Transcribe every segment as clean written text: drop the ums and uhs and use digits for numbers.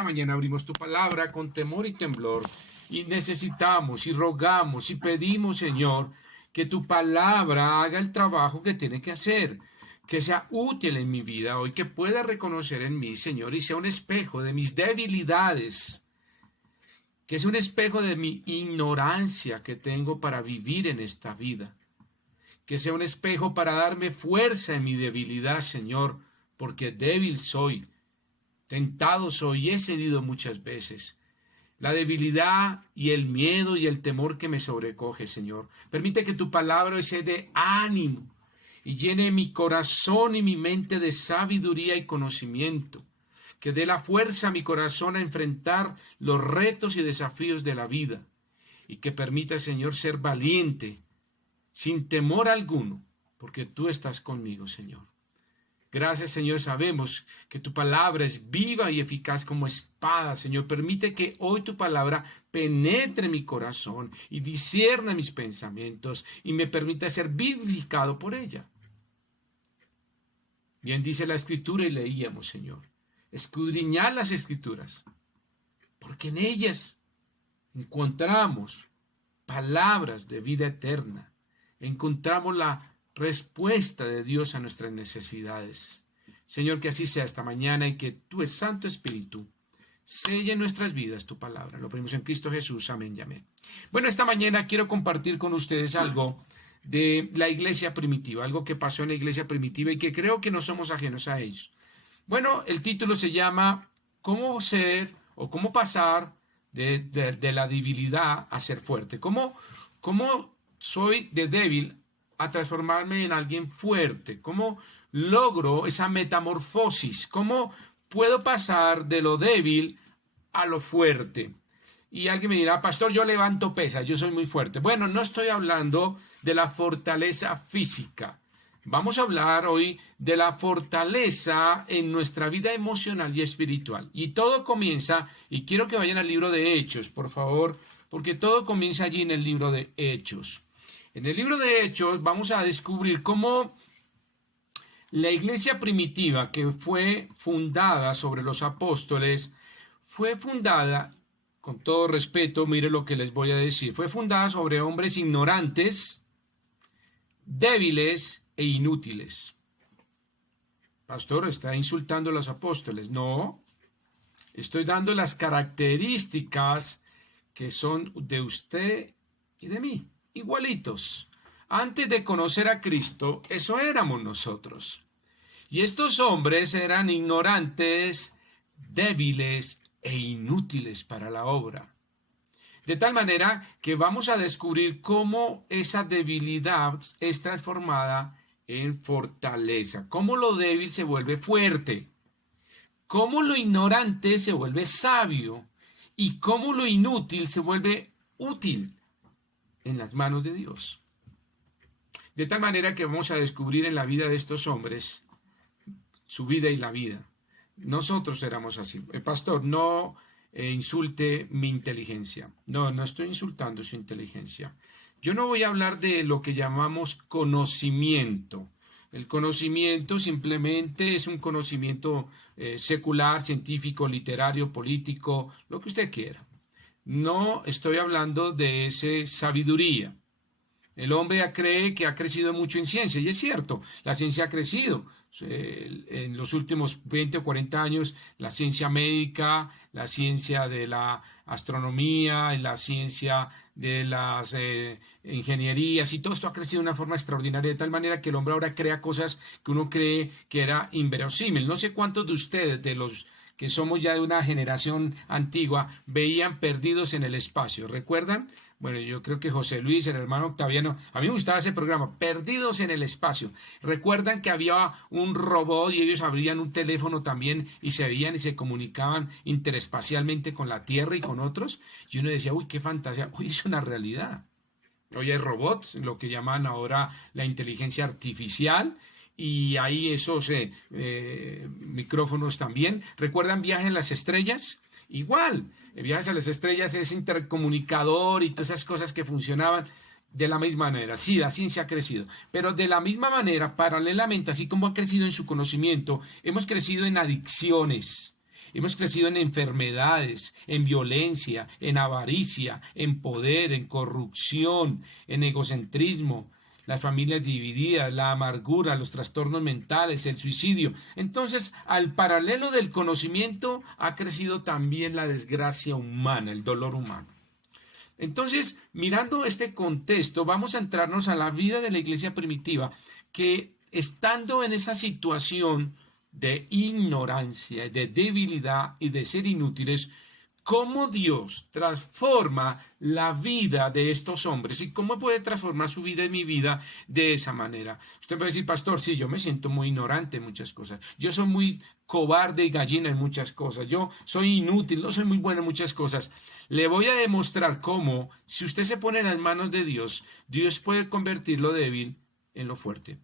esta mañana abrimos tu palabra con temor y temblor y necesitamos y rogamos y pedimos, Señor, que tu palabra haga el trabajo que tiene que hacer, que sea útil en mi vida hoy, que pueda reconocer en mí, Señor, y sea un espejo de mis debilidades, que sea un espejo de mi ignorancia que tengo para vivir en esta vida, que sea un espejo para darme fuerza en mi debilidad, Señor, porque débil soy, tentado soy y he cedido muchas veces. La debilidad y el miedo y el temor que me sobrecoge, Señor. Permite que tu palabra sea de ánimo y llene mi corazón y mi mente de sabiduría y conocimiento. Que dé la fuerza a mi corazón a enfrentar los retos y desafíos de la vida. Y que permita, Señor, ser valiente, sin temor alguno, porque tú estás conmigo, Señor. Gracias, Señor, sabemos que tu palabra es viva y eficaz como espada, Señor. Permite que hoy tu palabra penetre mi corazón y discierna mis pensamientos y me permita ser vivificado por ella. Bien dice la Escritura y leíamos, Señor, escudriñad las Escrituras, porque en ellas encontramos palabras de vida eterna, encontramos la respuesta de Dios a nuestras necesidades. Señor, que así sea esta mañana y que tu Santo Espíritu selle en nuestras vidas tu palabra. Lo pedimos en Cristo Jesús. Amén y amén. Bueno, esta mañana quiero compartir con ustedes algo de la iglesia primitiva, algo que pasó en la iglesia primitiva y que creo que no somos ajenos a ellos. Bueno, el título se llama ¿Cómo ser o cómo pasar de la debilidad a ser fuerte? ¿Cómo soy de débil a transformarme en alguien fuerte? ¿Cómo logro esa metamorfosis? ¿Cómo puedo pasar de lo débil a lo fuerte? Y alguien me dirá, pastor, yo levanto pesas, yo soy muy fuerte. Bueno, no estoy hablando de la fortaleza física. Vamos a hablar hoy de la fortaleza en nuestra vida emocional y espiritual. Y todo comienza, y quiero que vayan al libro de Hechos, por favor, porque todo comienza allí en el libro de Hechos. En el libro de Hechos vamos a descubrir cómo la iglesia primitiva, que fue fundada sobre los apóstoles, fue fundada, con todo respeto, mire lo que les voy a decir, fue fundada sobre hombres ignorantes, débiles e inútiles. Pastor, ¿está insultando a los apóstoles? No, estoy dando las características que son de usted y de mí. Igualitos. Antes de conocer a Cristo, eso éramos nosotros. Y estos hombres eran ignorantes, débiles e inútiles para la obra. De tal manera que vamos a descubrir cómo esa debilidad es transformada en fortaleza. Cómo lo débil se vuelve fuerte. Cómo lo ignorante se vuelve sabio. Y cómo lo inútil se vuelve útil en las manos de Dios. De tal manera que vamos a descubrir en la vida de estos hombres su vida y la vida. Nosotros éramos así. El pastor, no insulte mi inteligencia. No estoy insultando su inteligencia. Yo no voy a hablar de lo que llamamos conocimiento. El conocimiento simplemente es un conocimiento secular, científico, literario, político, lo que usted quiera. No estoy hablando de esa sabiduría. El hombre cree que ha crecido mucho en ciencia, y es cierto, la ciencia ha crecido. En los últimos 20 o 40 años, la ciencia médica, la ciencia de la astronomía, la ciencia de las ingenierías, y todo esto ha crecido de una forma extraordinaria, de tal manera que el hombre ahora crea cosas que uno cree que era inverosímil. No sé cuántos de ustedes, de los que somos ya de una generación antigua, veían Perdidos en el Espacio. ¿Recuerdan? Bueno, yo creo que José Luis, el hermano Octaviano, a mí me gustaba ese programa, Perdidos en el Espacio. ¿Recuerdan que había un robot y ellos abrían un teléfono también y se veían y se comunicaban interespacialmente con la Tierra y con otros? Y uno decía, uy, qué fantasía, uy, es una realidad. Hoy hay robots, lo que llaman ahora la inteligencia artificial, y hay esos micrófonos también. ¿Recuerdan Viaje en las Estrellas? Igual, Viajes a las Estrellas es intercomunicador y todas esas cosas que funcionaban de la misma manera. Sí, la ciencia ha crecido, pero de la misma manera, paralelamente, así como ha crecido en su conocimiento, hemos crecido en adicciones, Hemos crecido en enfermedades, en violencia, en avaricia, en poder, en corrupción, en egocentrismo, las familias divididas, la amargura, los trastornos mentales, el suicidio. Entonces, al paralelo del conocimiento ha crecido también la desgracia humana, el dolor humano. Entonces, mirando este contexto, vamos a entrarnos a la vida de la iglesia primitiva, que estando en esa situación de ignorancia, de debilidad y de ser inútiles, cómo Dios transforma la vida de estos hombres y cómo puede transformar su vida y mi vida de esa manera. Usted puede decir, pastor, sí, yo me siento muy ignorante en muchas cosas, yo soy muy cobarde y gallina en muchas cosas, yo soy inútil, no soy muy bueno en muchas cosas. Le voy a demostrar cómo, si usted se pone en las manos de Dios, Dios puede convertir lo débil en lo fuerte.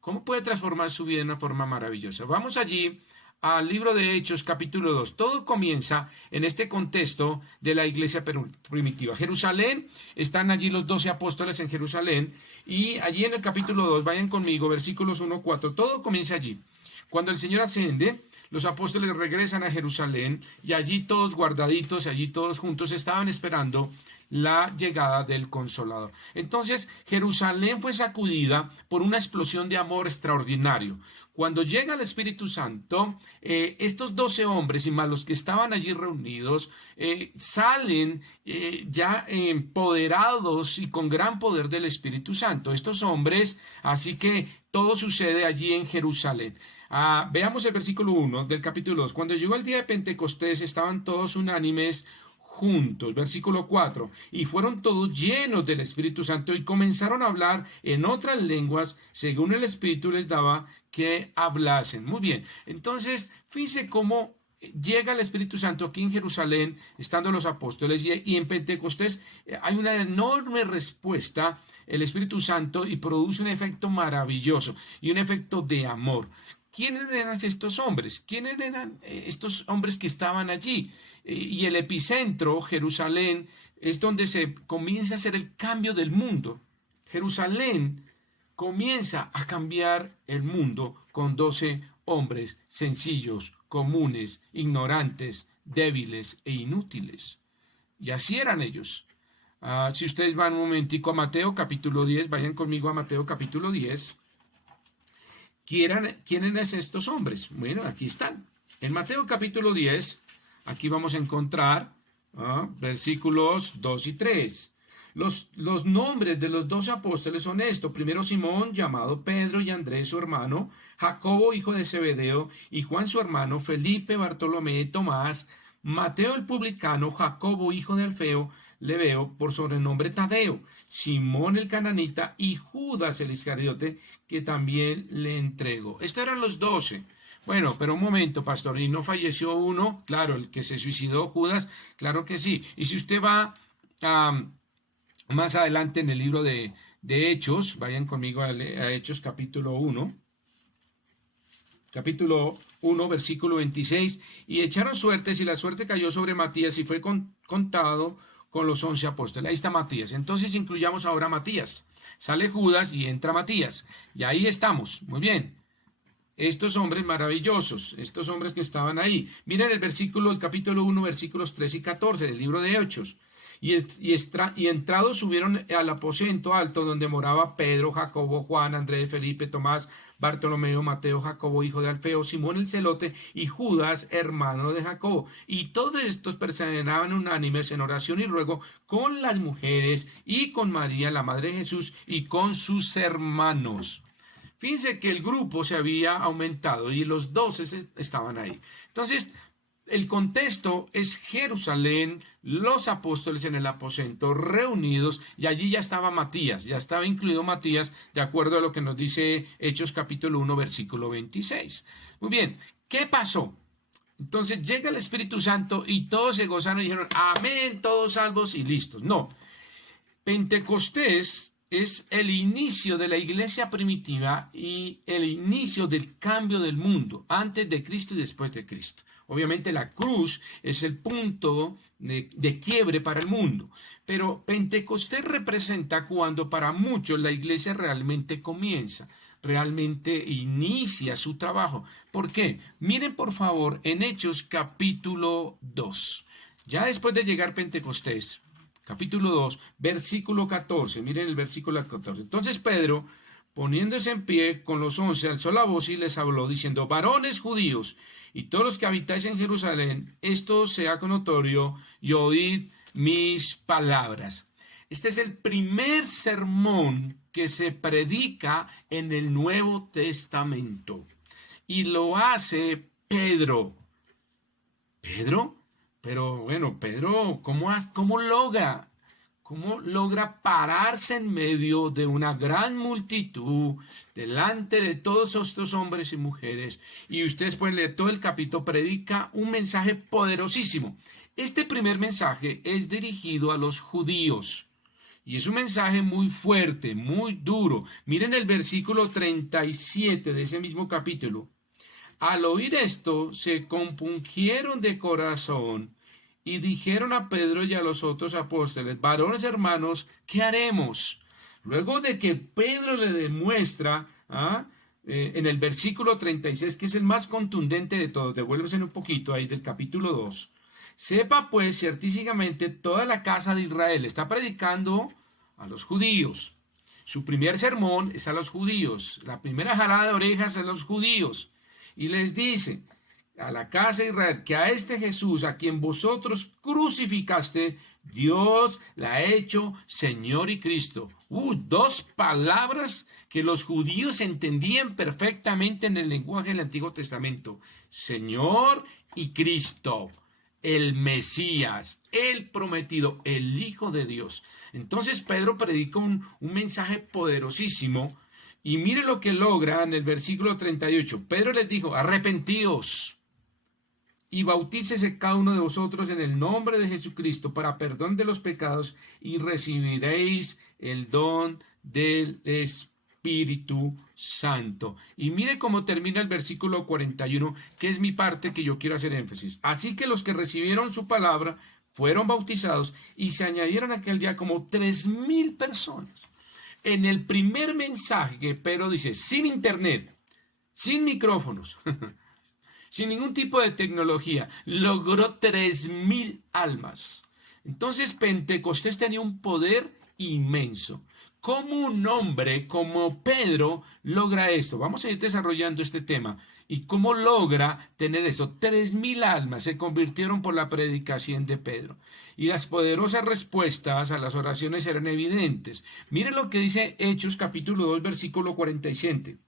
¿Cómo puede transformar su vida de una forma maravillosa? Vamos allí al libro de Hechos, capítulo 2. Todo comienza en este contexto de la iglesia primitiva. Jerusalén, están allí los 12 apóstoles en Jerusalén, y allí en el capítulo 2, vayan conmigo, versículos 1-4, todo comienza allí. Cuando el Señor asciende, los apóstoles regresan a Jerusalén, y allí todos guardaditos, allí todos juntos, estaban esperando la llegada del Consolador. Entonces, Jerusalén fue sacudida por una explosión de amor extraordinario. Cuando llega el Espíritu Santo, estos 12 hombres y más los que estaban allí reunidos salen ya empoderados y con gran poder del Espíritu Santo. Estos hombres, así que todo sucede allí en Jerusalén. Veamos el versículo 1 del capítulo 2. Cuando llegó el día de Pentecostés, estaban todos unánimes juntos. Versículo 4. Y fueron todos llenos del Espíritu Santo y comenzaron a hablar en otras lenguas según el Espíritu les daba que hablasen. Muy bien. Entonces, fíjense cómo llega el Espíritu Santo aquí en Jerusalén, estando los apóstoles, y en Pentecostés hay una enorme respuesta, el Espíritu Santo, y produce un efecto maravilloso y un efecto de amor. ¿Quiénes eran estos hombres? ¿Quiénes eran estos hombres que estaban allí? Y el epicentro, Jerusalén, es donde se comienza a hacer el cambio del mundo. Jerusalén comienza a cambiar el mundo con 12 hombres sencillos, comunes, ignorantes, débiles e inútiles. Y así eran ellos. Si ustedes van un momentico a Mateo capítulo 10, vayan conmigo a Mateo capítulo 10. ¿Quiénes eran estos hombres? Bueno, aquí están. En Mateo capítulo 10, aquí vamos a encontrar versículos 2 y 3. Los nombres de los 12 apóstoles son estos. Primero Simón, llamado Pedro, y Andrés su hermano, Jacobo hijo de Zebedeo, y Juan su hermano, Felipe, Bartolomé, Tomás, Mateo el publicano, Jacobo hijo de Alfeo, Lebeo, por sobrenombre Tadeo, Simón el cananita y Judas el Iscariote, que también le entregó. Estos eran los 12. Bueno, pero un momento, pastor, ¿y no falleció uno? Claro, el que se suicidó, Judas, claro que sí. Y si usted va más adelante en el libro de Hechos, vayan conmigo a Hechos capítulo 1. Capítulo 1, versículo 26. Y echaron suertes, y la suerte cayó sobre Matías, y fue contado con los 11 apóstoles. Ahí está Matías. Entonces incluyamos ahora a Matías. Sale Judas y entra Matías. Y ahí estamos. Muy bien. Estos hombres maravillosos, estos hombres que estaban ahí. Miren el capítulo 1, versículos 3 y 14 del libro de Hechos. Y entrados subieron al aposento alto donde moraba Pedro, Jacobo, Juan, Andrés, Felipe, Tomás, Bartolomeo, Mateo, Jacobo, hijo de Alfeo, Simón el celote y Judas, hermano de Jacobo. Y todos estos perseveraban unánimes en oración y ruego con las mujeres y con María, la madre de Jesús, y con sus hermanos. Fíjense que el grupo se había aumentado y los 12 estaban ahí. Entonces, el contexto es Jerusalén, los apóstoles en el aposento reunidos, y allí ya estaba Matías, ya estaba incluido Matías, de acuerdo a lo que nos dice Hechos capítulo 1, versículo 26. Muy bien, ¿qué pasó? Entonces llega el Espíritu Santo y todos se gozaron y dijeron, amén, todos salvos y listos. No, Pentecostés es el inicio de la iglesia primitiva y el inicio del cambio del mundo, antes de Cristo y después de Cristo. Obviamente la cruz es el punto de quiebre para el mundo, pero Pentecostés representa cuando para muchos la iglesia realmente comienza. realmente inicia su trabajo. ¿Por qué? Miren por favor en Hechos capítulo 2. Ya después de llegar Pentecostés, capítulo 2, versículo 14. Miren el versículo 14. Entonces Pedro, poniéndose en pie con los 11, alzó la voz y les habló, diciendo: varones judíos y todos los que habitáis en Jerusalén, esto sea notorio y oíd mis palabras. Este es el primer sermón que se predica en el Nuevo Testamento. Y lo hace Pedro. ¿Pedro? Pero bueno, Pedro, ¿cómo logra pararse en medio de una gran multitud, delante de todos estos hombres y mujeres? Y ustedes pueden leer todo el capítulo, predica un mensaje poderosísimo. Este primer mensaje es dirigido a los judíos. Y es un mensaje muy fuerte, muy duro. Miren el versículo 37 de ese mismo capítulo. Al oír esto, se compungieron de corazón y dijeron a Pedro y a los otros apóstoles: varones hermanos, ¿qué haremos? Luego de que Pedro le demuestra, en el versículo 36, que es el más contundente de todos, devuélvese un poquito ahí del capítulo 2. Sepa pues ciertísimamente toda la casa de Israel. Está predicando a los judíos. Su primer sermón es a los judíos. La primera jalada de orejas a los judíos. Y les dice a la casa de Israel que a este Jesús, a quien vosotros crucificaste, Dios la ha hecho Señor y Cristo. Dos palabras que los judíos entendían perfectamente en el lenguaje del Antiguo Testamento. Señor y Cristo. El Mesías, el prometido, el Hijo de Dios. Entonces Pedro predica un mensaje poderosísimo, y mire lo que logra en el versículo 38. Pedro les dijo: arrepentíos y bautícese cada uno de vosotros en el nombre de Jesucristo para perdón de los pecados, y recibiréis el don del Espíritu Santo. Y mire cómo termina el versículo 41, que es mi parte que yo quiero hacer énfasis. Así que los que recibieron su palabra fueron bautizados, y se añadieron aquel día como 3,000 personas. En el primer mensaje que Pedro dice, sin internet, sin micrófonos, sin ningún tipo de tecnología, logró 3,000 almas. Entonces Pentecostés tenía un poder inmenso. ¿Cómo un hombre como Pedro logra esto? Vamos a ir desarrollando este tema. ¿Y cómo logra tener eso? 3,000 almas se convirtieron por la predicación de Pedro. Y las poderosas respuestas a las oraciones eran evidentes. Miren lo que dice Hechos capítulo 2, versículo 47.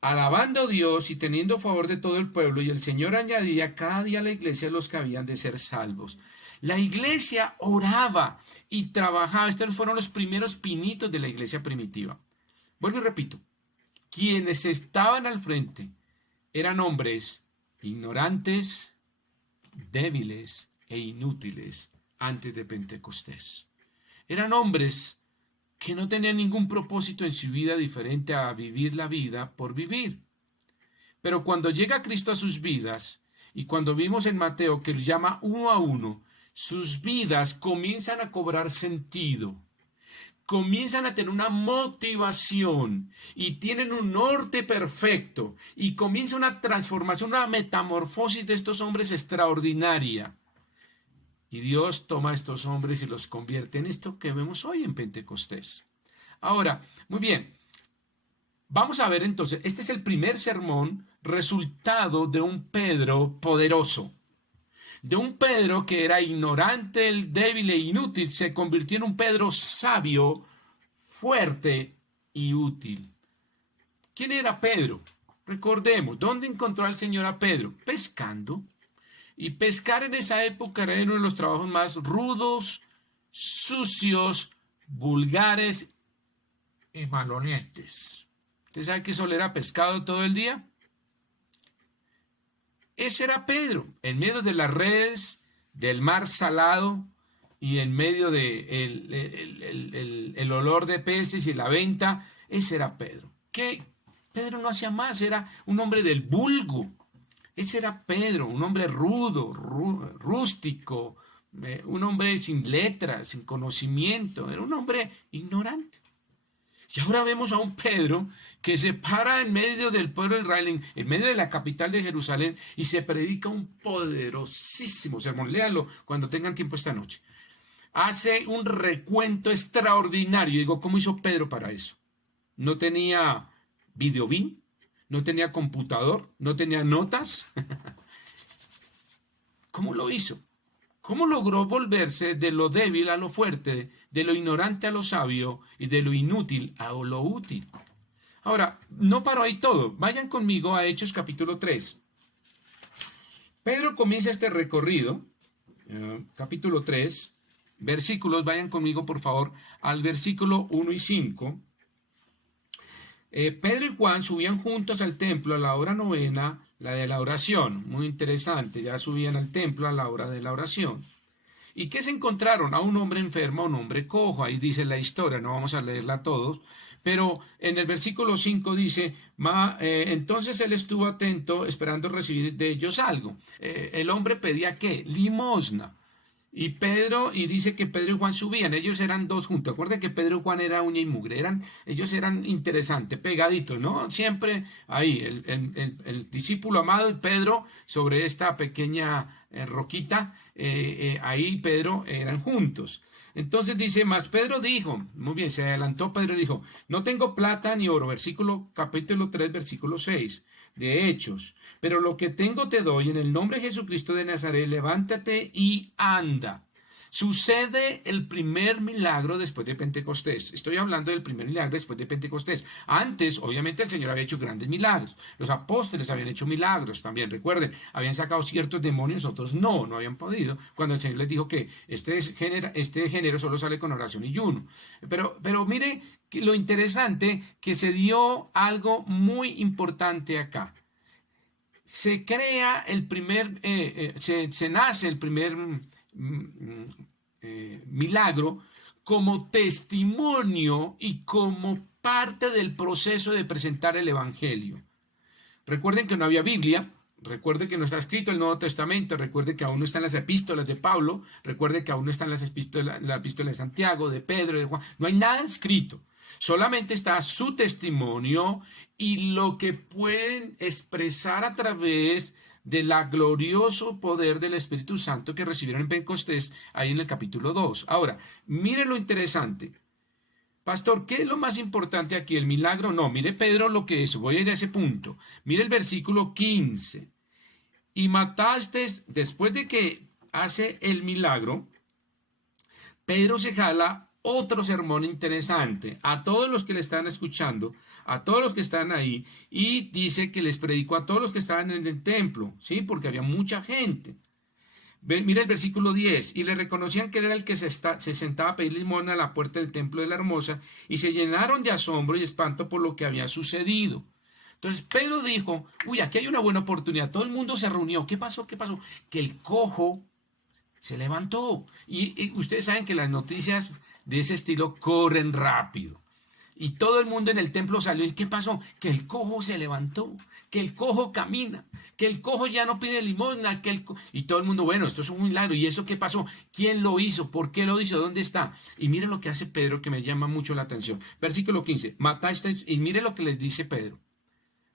Alabando a Dios y teniendo favor de todo el pueblo, y el Señor añadía cada día a la iglesia los que habían de ser salvos. La iglesia oraba y trabajaba. Estos fueron los primeros pinitos de la iglesia primitiva. Vuelvo y repito. Quienes estaban al frente eran hombres ignorantes, débiles e inútiles antes de Pentecostés. Eran hombres que no tenían ningún propósito en su vida diferente a vivir la vida por vivir. Pero cuando llega Cristo a sus vidas, y cuando vimos en Mateo que los llama uno a uno, sus vidas comienzan a cobrar sentido, comienzan a tener una motivación y tienen un norte perfecto, y comienza una transformación, una metamorfosis de estos hombres extraordinaria. Y Dios toma a estos hombres y los convierte en esto que vemos hoy en Pentecostés. Ahora, muy bien, vamos a ver entonces, este es el primer sermón resultado de un Pedro poderoso. De un Pedro que era ignorante, débil e inútil, se convirtió en un Pedro sabio, fuerte y útil. ¿Quién era Pedro? Recordemos, ¿dónde encontró al Señor a Pedro? Pescando. Y pescar en esa época era uno de los trabajos más rudos, sucios, vulgares y malolientes. ¿Usted sabe que eso era pescado todo el día? Ese era Pedro, en medio de las redes, del mar salado, y en medio de el olor de peces y la venta. Ese era Pedro. ¿Qué? Pedro no hacía más, era un hombre del vulgo. Ese era Pedro, un hombre rudo, rústico, un hombre sin letras, sin conocimiento, era un hombre ignorante. Y ahora vemos a un Pedro que se para en medio del pueblo de Israel, en medio de la capital de Jerusalén, y se predica un poderosísimo sermón. Léanlo cuando tengan tiempo esta noche. Hace un recuento extraordinario. Digo, ¿cómo hizo Pedro para eso? No tenía videobeam, no tenía computador, no tenía notas. ¿Cómo lo hizo? ¿Cómo logró volverse de lo débil a lo fuerte, de lo ignorante a lo sabio y de lo inútil a lo útil? Ahora, no paró ahí todo. Vayan conmigo a Hechos capítulo 3. Pedro comienza este recorrido, capítulo 3, versículos, vayan conmigo por favor al versículo 1 y 5. Pedro y Juan subían juntos al templo a la hora novena, la de la oración. Muy interesante, ya subían al templo a la hora de la oración. ¿Y qué se encontraron? A un hombre enfermo, a un hombre cojo. Ahí dice la historia, no vamos a leerla todos. Pero en el versículo 5 dice, entonces él estuvo atento esperando recibir de ellos algo. El hombre pedía ¿qué? Limosna. Y dice que Pedro y Juan subían, ellos eran dos juntos. Acuérdense que Pedro y Juan era uña y mugre, ellos eran interesantes, pegaditos, ¿no? Siempre ahí, el discípulo amado y Pedro sobre esta pequeña roquita, ahí Pedro eran juntos. Entonces dice, más Pedro dijo, muy bien, se adelantó Pedro y dijo, no tengo plata ni oro, capítulo 3, versículo 6 de Hechos, pero lo que tengo te doy, en el nombre de Jesucristo de Nazaret, levántate y anda. Sucede el primer milagro después de Pentecostés. Estoy hablando del primer milagro después de Pentecostés. Antes, obviamente, el Señor había hecho grandes milagros. Los apóstoles habían hecho milagros también. Recuerden, habían sacado ciertos demonios, otros no habían podido. Cuando el Señor les dijo que este género solo sale con oración y ayuno. Pero mire lo interesante, que se dio algo muy importante acá. Se crea el primer, se nace el primer milagro como testimonio y como parte del proceso de presentar el Evangelio. Recuerden que no había Biblia, recuerden que no está escrito el Nuevo Testamento, recuerden que aún no están las epístolas de Pablo, recuerden que aún no están la epístola de Santiago, de Pedro, de Juan, no hay nada escrito. Solamente está su testimonio y lo que pueden expresar a través del glorioso poder del Espíritu Santo que recibieron en Pentecostés, ahí en el capítulo 2. Ahora, mire lo interesante. Pastor, ¿qué es lo más importante aquí? ¿El milagro? No, mire Pedro lo que es. Voy a ir a ese punto. Mire el versículo 15. Y mataste, después de que hace el milagro, Pedro se jala otro sermón interesante a todos los que le están escuchando, a todos los que están ahí, y dice que les predicó a todos los que estaban en el templo, ¿sí? Porque había mucha gente. Mira el versículo 10, y le reconocían que era el que se sentaba a pedir limosna a la puerta del templo de la Hermosa, y se llenaron de asombro y espanto por lo que había sucedido. Entonces Pedro dijo, uy, aquí hay una buena oportunidad, todo el mundo se reunió. ¿Qué pasó? Que el cojo se levantó. Y ustedes saben que las noticias de ese estilo corren rápido. Y todo el mundo en el templo salió. ¿Y qué pasó? Que el cojo se levantó, que el cojo camina, que el cojo ya no pide limosna, y todo el mundo, bueno, esto es un milagro. ¿Y eso qué pasó? ¿Quién lo hizo? ¿Por qué lo hizo? ¿Dónde está? Y mire lo que hace Pedro, que me llama mucho la atención. Versículo 15, mataste, y mire lo que les dice Pedro.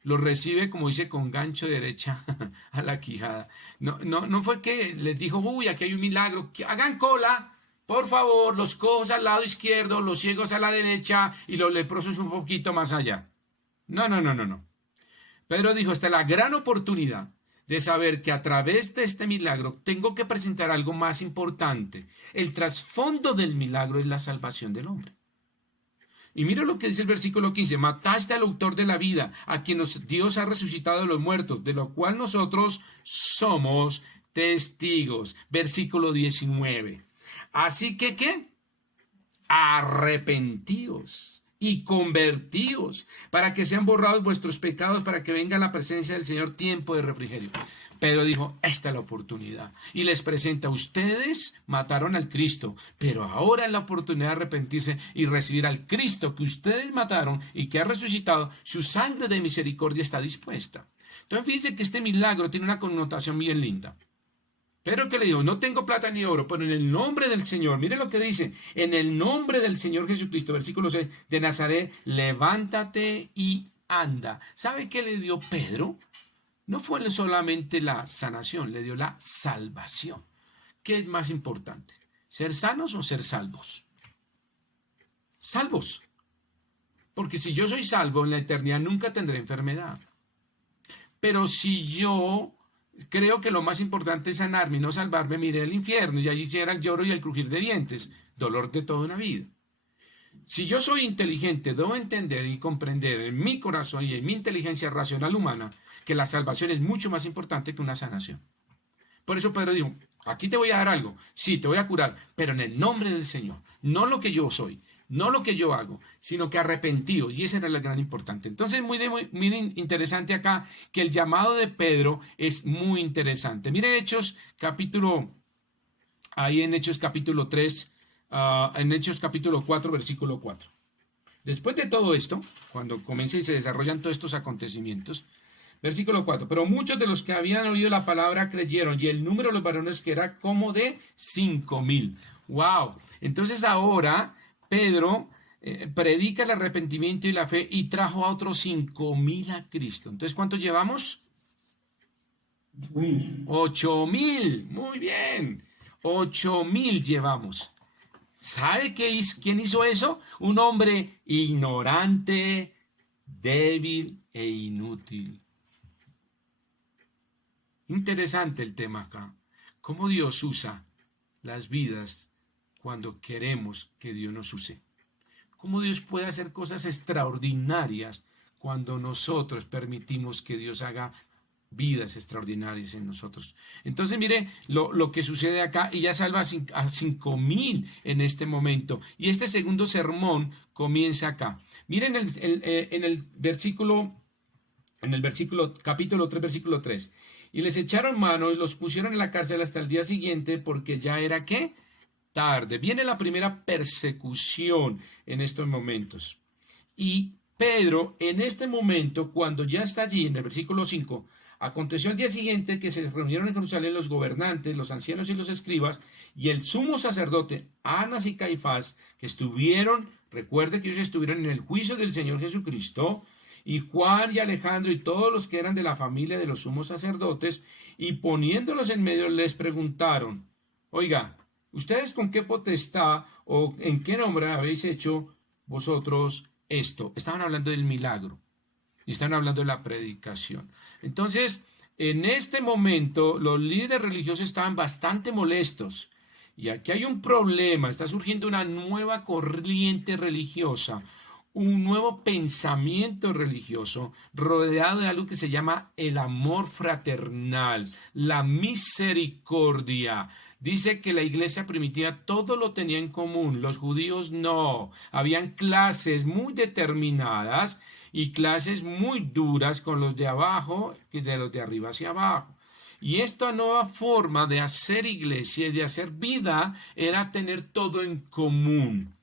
Lo recibe, como dice, con gancho derecha a la quijada. No fue que les dijo, uy, aquí hay un milagro, hagan cola. Por favor, los cojos al lado izquierdo, los ciegos a la derecha y los leprosos un poquito más allá. No. Pedro dijo, esta es la gran oportunidad de saber que a través de este milagro tengo que presentar algo más importante. El trasfondo del milagro es la salvación del hombre. Y mira lo que dice el versículo 15, mataste al autor de la vida, a quien Dios ha resucitado de los muertos, de lo cual nosotros somos testigos. Versículo 19. Así que, ¿qué? Arrepentíos y convertíos para que sean borrados vuestros pecados, para que venga la presencia del Señor tiempo de refrigerio. Pedro dijo, esta es la oportunidad. Y les presenta, ustedes mataron al Cristo, pero ahora es la oportunidad de arrepentirse y recibir al Cristo que ustedes mataron y que ha resucitado. Su sangre de misericordia está dispuesta. Entonces fíjense que este milagro tiene una connotación bien linda. Pero que le digo, no tengo plata ni oro, pero en el nombre del Señor, mire lo que dice, en el nombre del Señor Jesucristo, versículo 6 de Nazaret, levántate y anda. ¿Sabe qué le dio Pedro? No fue solamente la sanación, le dio la salvación. ¿Qué es más importante? ¿Ser sanos o ser salvos? Salvos. Porque si yo soy salvo, en la eternidad nunca tendré enfermedad. Pero si yo creo que lo más importante es sanarme y no salvarme, me iré al infierno y allí será el lloro y el crujir de dientes, dolor de toda una vida. Si yo soy inteligente, debo entender y comprender en mi corazón y en mi inteligencia racional humana que la salvación es mucho más importante que una sanación. Por eso Pedro dijo, aquí te voy a dar algo, sí, te voy a curar, pero en el nombre del Señor, no lo que yo soy, no lo que yo hago, sino que arrepentido, y esa era la gran importante. Entonces, muy interesante acá, que el llamado de Pedro es muy interesante. Miren Hechos capítulo 3, en Hechos capítulo 4, versículo 4. Después de todo esto, cuando comienza y se desarrollan todos estos acontecimientos, versículo 4, pero muchos de los que habían oído la palabra creyeron, y el número de los varones que era como de 5,000. ¡Wow! Entonces ahora Pedro predica el arrepentimiento y la fe y trajo a otros 5,000 a Cristo. Entonces, ¿cuántos llevamos? 8,000. Muy bien. 8,000 llevamos. ¿Sabe quién hizo eso? Un hombre ignorante, débil e inútil. Interesante el tema acá. ¿Cómo Dios usa las vidas cuando queremos que Dios nos use? ¿Cómo Dios puede hacer cosas extraordinarias cuando nosotros permitimos que Dios haga vidas extraordinarias en nosotros? Entonces mire lo que sucede acá, y ya salva a 5,000 en este momento. Y este segundo sermón comienza acá. Miren en el versículo capítulo 3, versículo 3. Y les echaron mano y los pusieron en la cárcel hasta el día siguiente, porque ya era, ¿qué? Tarde. Viene la primera persecución en estos momentos. Y Pedro, en este momento, cuando ya está allí, en el versículo 5, aconteció el día siguiente que se reunieron en Jerusalén los gobernantes, los ancianos y los escribas, y el sumo sacerdote, Anás y Caifás, que estuvieron, recuerde que ellos estuvieron en el juicio del Señor Jesucristo, y Juan y Alejandro y todos los que eran de la familia de los sumos sacerdotes, y poniéndolos en medio les preguntaron, oiga, ¿ustedes con qué potestad o en qué nombre habéis hecho vosotros esto? Estaban hablando del milagro y están hablando de la predicación. Entonces, en este momento, los líderes religiosos estaban bastante molestos. Y aquí hay un problema, está surgiendo una nueva corriente religiosa, un nuevo pensamiento religioso rodeado de algo que se llama el amor fraternal, la misericordia. Dice que la iglesia primitiva todo lo tenía en común, los judíos no. Habían clases muy determinadas y clases muy duras con los de abajo que de los de arriba hacia abajo. Y esta nueva forma de hacer iglesia y de hacer vida era tener todo en común,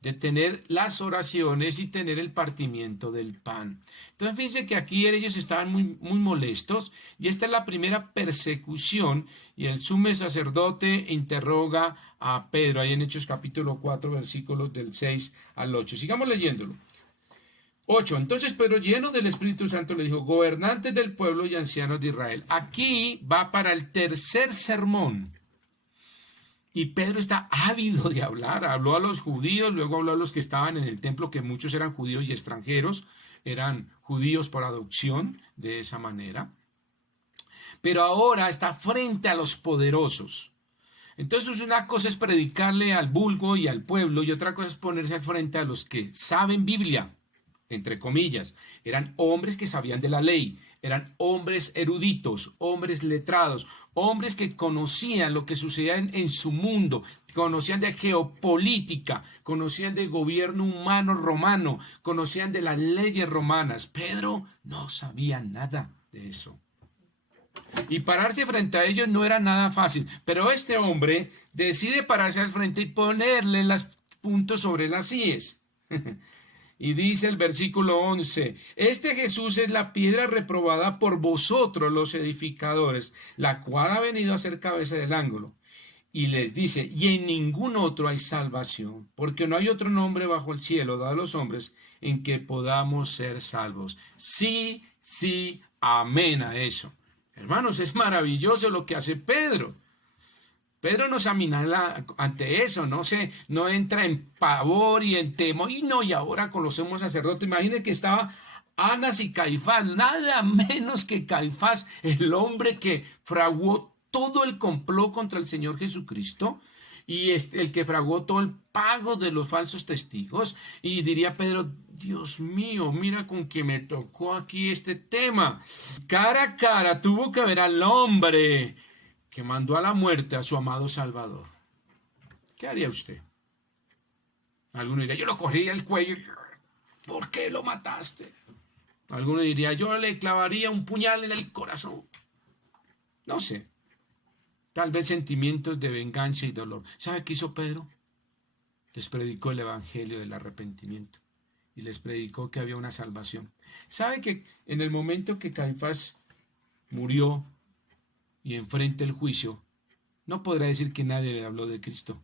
de tener las oraciones y tener el partimiento del pan. Entonces fíjense que aquí ellos estaban muy molestos, y esta es la primera persecución, y el sumo sacerdote interroga a Pedro, ahí en Hechos capítulo 4, versículos del 6 al 8. Sigamos leyéndolo. 8. Entonces Pedro, lleno del Espíritu Santo, le dijo, gobernantes del pueblo y ancianos de Israel. Aquí va para el tercer sermón. Y Pedro está ávido de hablar. Habló a los judíos, luego habló a los que estaban en el templo, que muchos eran judíos y extranjeros, eran judíos por adopción, de esa manera. Pero ahora está frente a los poderosos. Entonces una cosa es predicarle al vulgo y al pueblo, y otra cosa es ponerse al frente a los que saben Biblia, entre comillas. Eran hombres que sabían de la ley, eran hombres eruditos, hombres letrados, hombres que conocían lo que sucedía en su mundo, conocían de geopolítica, conocían de gobierno humano romano, conocían de las leyes romanas. Pedro no sabía nada de eso. Y pararse frente a ellos no era nada fácil, pero este hombre decide pararse al frente y ponerle los puntos sobre las íes. Y dice el versículo 11, este Jesús es la piedra reprobada por vosotros los edificadores, la cual ha venido a ser cabeza del ángulo. y les dice, y en ningún otro hay salvación, porque no hay otro nombre bajo el cielo dado a los hombres en que podamos ser salvos. Sí, sí, amén a eso. Hermanos, es maravilloso lo que hace Pedro. Pedro no se amina ante eso, no entra en pavor y en temor, y ahora con los sumos sacerdotes, imagínense que estaba Anás y Caifás, nada menos que Caifás, el hombre que fraguó todo el complot contra el Señor Jesucristo, y el que fraguó todo el pago de los falsos testigos, y diría Pedro, Dios mío, mira con que me tocó aquí este tema, cara a cara tuvo que ver al hombre que mandó a la muerte a su amado Salvador. ¿Qué haría usted? Alguno diría, yo lo cogí el cuello. ¿Por qué lo mataste? Alguno diría, yo le clavaría un puñal en el corazón. No sé. Tal vez sentimientos de venganza y dolor. ¿Sabe qué hizo Pedro? Les predicó el evangelio del arrepentimiento. Y les predicó que había una salvación. ¿Sabe que en el momento que Caifás murió y enfrenta el juicio, no podrá decir que nadie le habló de Cristo?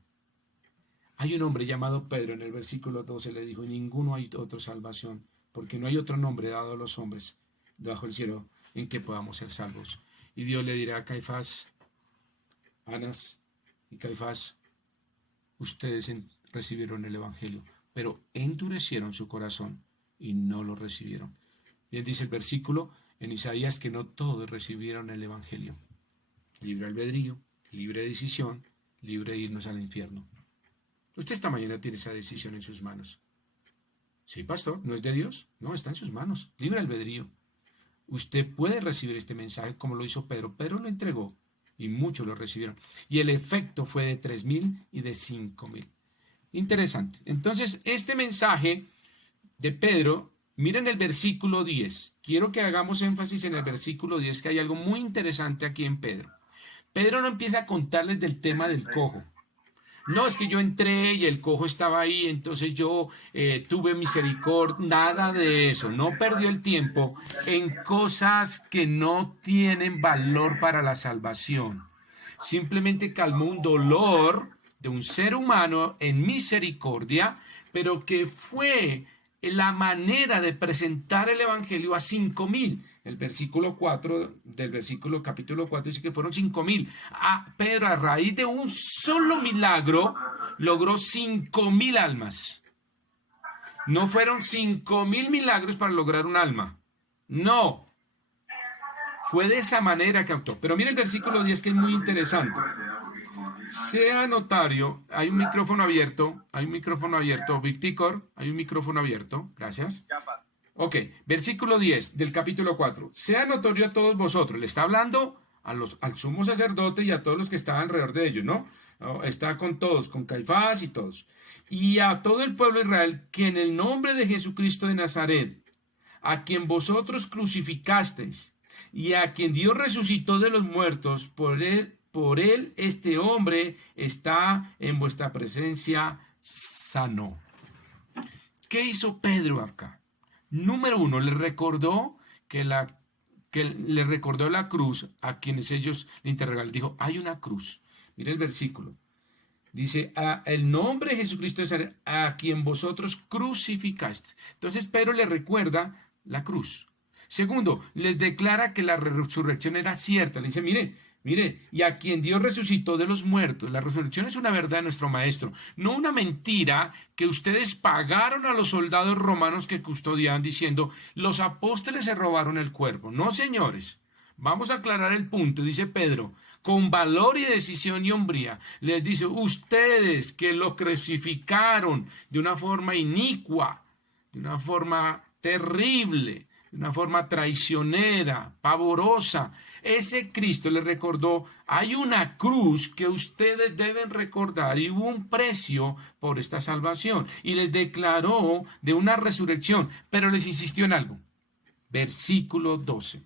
Hay un hombre llamado Pedro, en el versículo 12 le dijo, ninguno hay otra salvación, porque no hay otro nombre dado a los hombres bajo el cielo en que podamos ser salvos. Y Dios le dirá a Caifás, Anás y Caifás, ustedes recibieron el evangelio, pero endurecieron su corazón y no lo recibieron. Bien dice el versículo en Isaías que no todos recibieron el evangelio. Libre albedrío, libre decisión, libre de irnos al infierno. Usted esta mañana tiene esa decisión en sus manos. Sí, pastor, ¿no es de Dios? No, está en sus manos. Libre albedrío. Usted puede recibir este mensaje como lo hizo Pedro. Pedro lo entregó y muchos lo recibieron. Y el efecto fue de 3,000 y de 5,000. Interesante. Entonces, este mensaje de Pedro, miren el versículo 10. Quiero que hagamos énfasis en el versículo 10, que hay algo muy interesante aquí en Pedro. Pedro no empieza a contarles del tema del cojo. No, es que yo entré y el cojo estaba ahí, entonces yo tuve misericordia, nada de eso. No perdió el tiempo en cosas que no tienen valor para la salvación. Simplemente calmó un dolor de un ser humano en misericordia, pero que fue la manera de presentar el evangelio a 5,000. El versículo 4 del capítulo 4 dice que fueron 5,000. Pedro, a raíz de un solo milagro, logró 5,000 almas. No fueron 5,000 milagros para lograr un alma. No. Fue de esa manera que actuó. Pero mira el versículo 10, que es muy interesante. Sea notario, hay un micrófono abierto, Victicor, hay un micrófono abierto, gracias. Ok, versículo 10 del capítulo 4. Sea notorio a todos vosotros, le está hablando al sumo sacerdote y a todos los que estaban alrededor de ellos, ¿no? Está con todos, con Caifás y todos. Y a todo el pueblo de Israel, que en el nombre de Jesucristo de Nazaret, a quien vosotros crucificasteis, y a quien Dios resucitó de los muertos, por él este hombre está en vuestra presencia sano. ¿Qué hizo Pedro acá? Número 1, le recordó le recordó la cruz a quienes ellos le interrogaron. Dijo, hay una cruz. Mire el versículo. Dice, el nombre de Jesucristo de Nazaret, a quien vosotros crucificaste. Entonces Pedro le recuerda la cruz. Segundo, les declara que la resurrección era cierta. Le dice, mire, y a quien Dios resucitó de los muertos. La resurrección es una verdad de nuestro maestro, no una mentira que ustedes pagaron a los soldados romanos que custodiaban diciendo, los apóstoles se robaron el cuerpo. No, señores, vamos a aclarar el punto. Dice Pedro, con valor y decisión y hombría, les dice, ustedes que lo crucificaron de una forma inicua, de una forma terrible, de una forma traicionera, pavorosa, ese Cristo les recordó, hay una cruz que ustedes deben recordar y hubo un precio por esta salvación. Y les declaró de una resurrección, pero les insistió en algo. Versículo 12.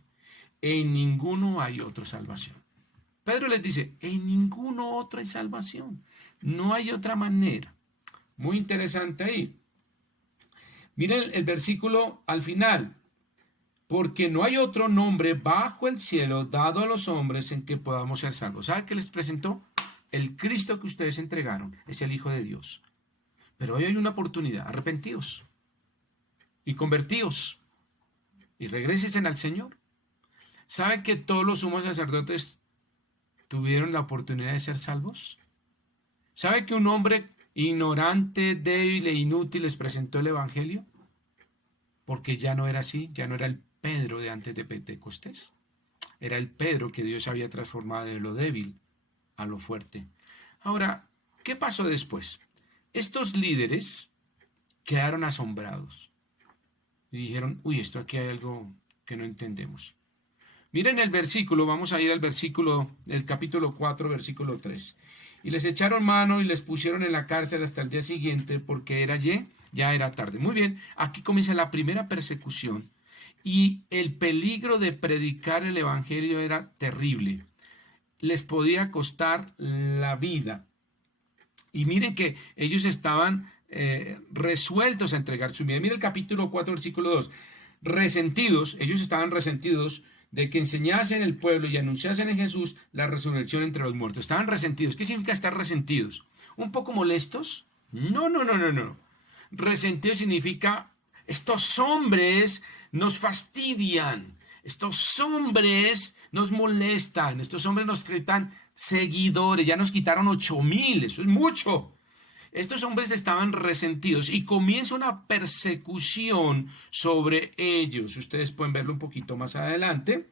En ninguno hay otra salvación. Pedro les dice, en ninguno otro hay salvación. No hay otra manera. Muy interesante ahí. Miren el versículo al final. Porque no hay otro nombre bajo el cielo dado a los hombres en que podamos ser salvos. ¿Sabe qué les presentó? el Cristo que ustedes entregaron es el Hijo de Dios. Pero hoy hay una oportunidad, arrepentidos y convertidos y regresen al Señor. ¿Saben que todos los sumos sacerdotes tuvieron la oportunidad de ser salvos? ¿Sabe que un hombre ignorante, débil e inútil les presentó el Evangelio? Porque ya no era así, ya no era el Pedro de antes de Pentecostés. Era el Pedro que Dios había transformado de lo débil a lo fuerte. Ahora, ¿qué pasó después? Estos líderes quedaron asombrados y dijeron, uy, esto aquí hay algo que no entendemos. Miren el versículo, vamos a ir al versículo, el capítulo 4, versículo 3. Y les echaron mano y les pusieron en la cárcel hasta el día siguiente porque ya era tarde. Muy bien, aquí comienza la primera persecución y el peligro de predicar el evangelio era terrible. Les podía costar la vida. Y miren que ellos estaban resueltos a entregar su vida. Miren el capítulo 4, versículo 2. Resentidos, ellos estaban resentidos de que enseñasen el pueblo y anunciasen en Jesús la resurrección entre los muertos. Estaban resentidos. ¿Qué significa estar resentidos? ¿Un poco molestos? No. Resentido significa, estos hombres nos fastidian, estos hombres nos molestan, estos hombres nos quitan seguidores, ya nos quitaron 8,000, eso es mucho. Estos hombres estaban resentidos y comienza una persecución sobre ellos. Ustedes pueden verlo un poquito más adelante.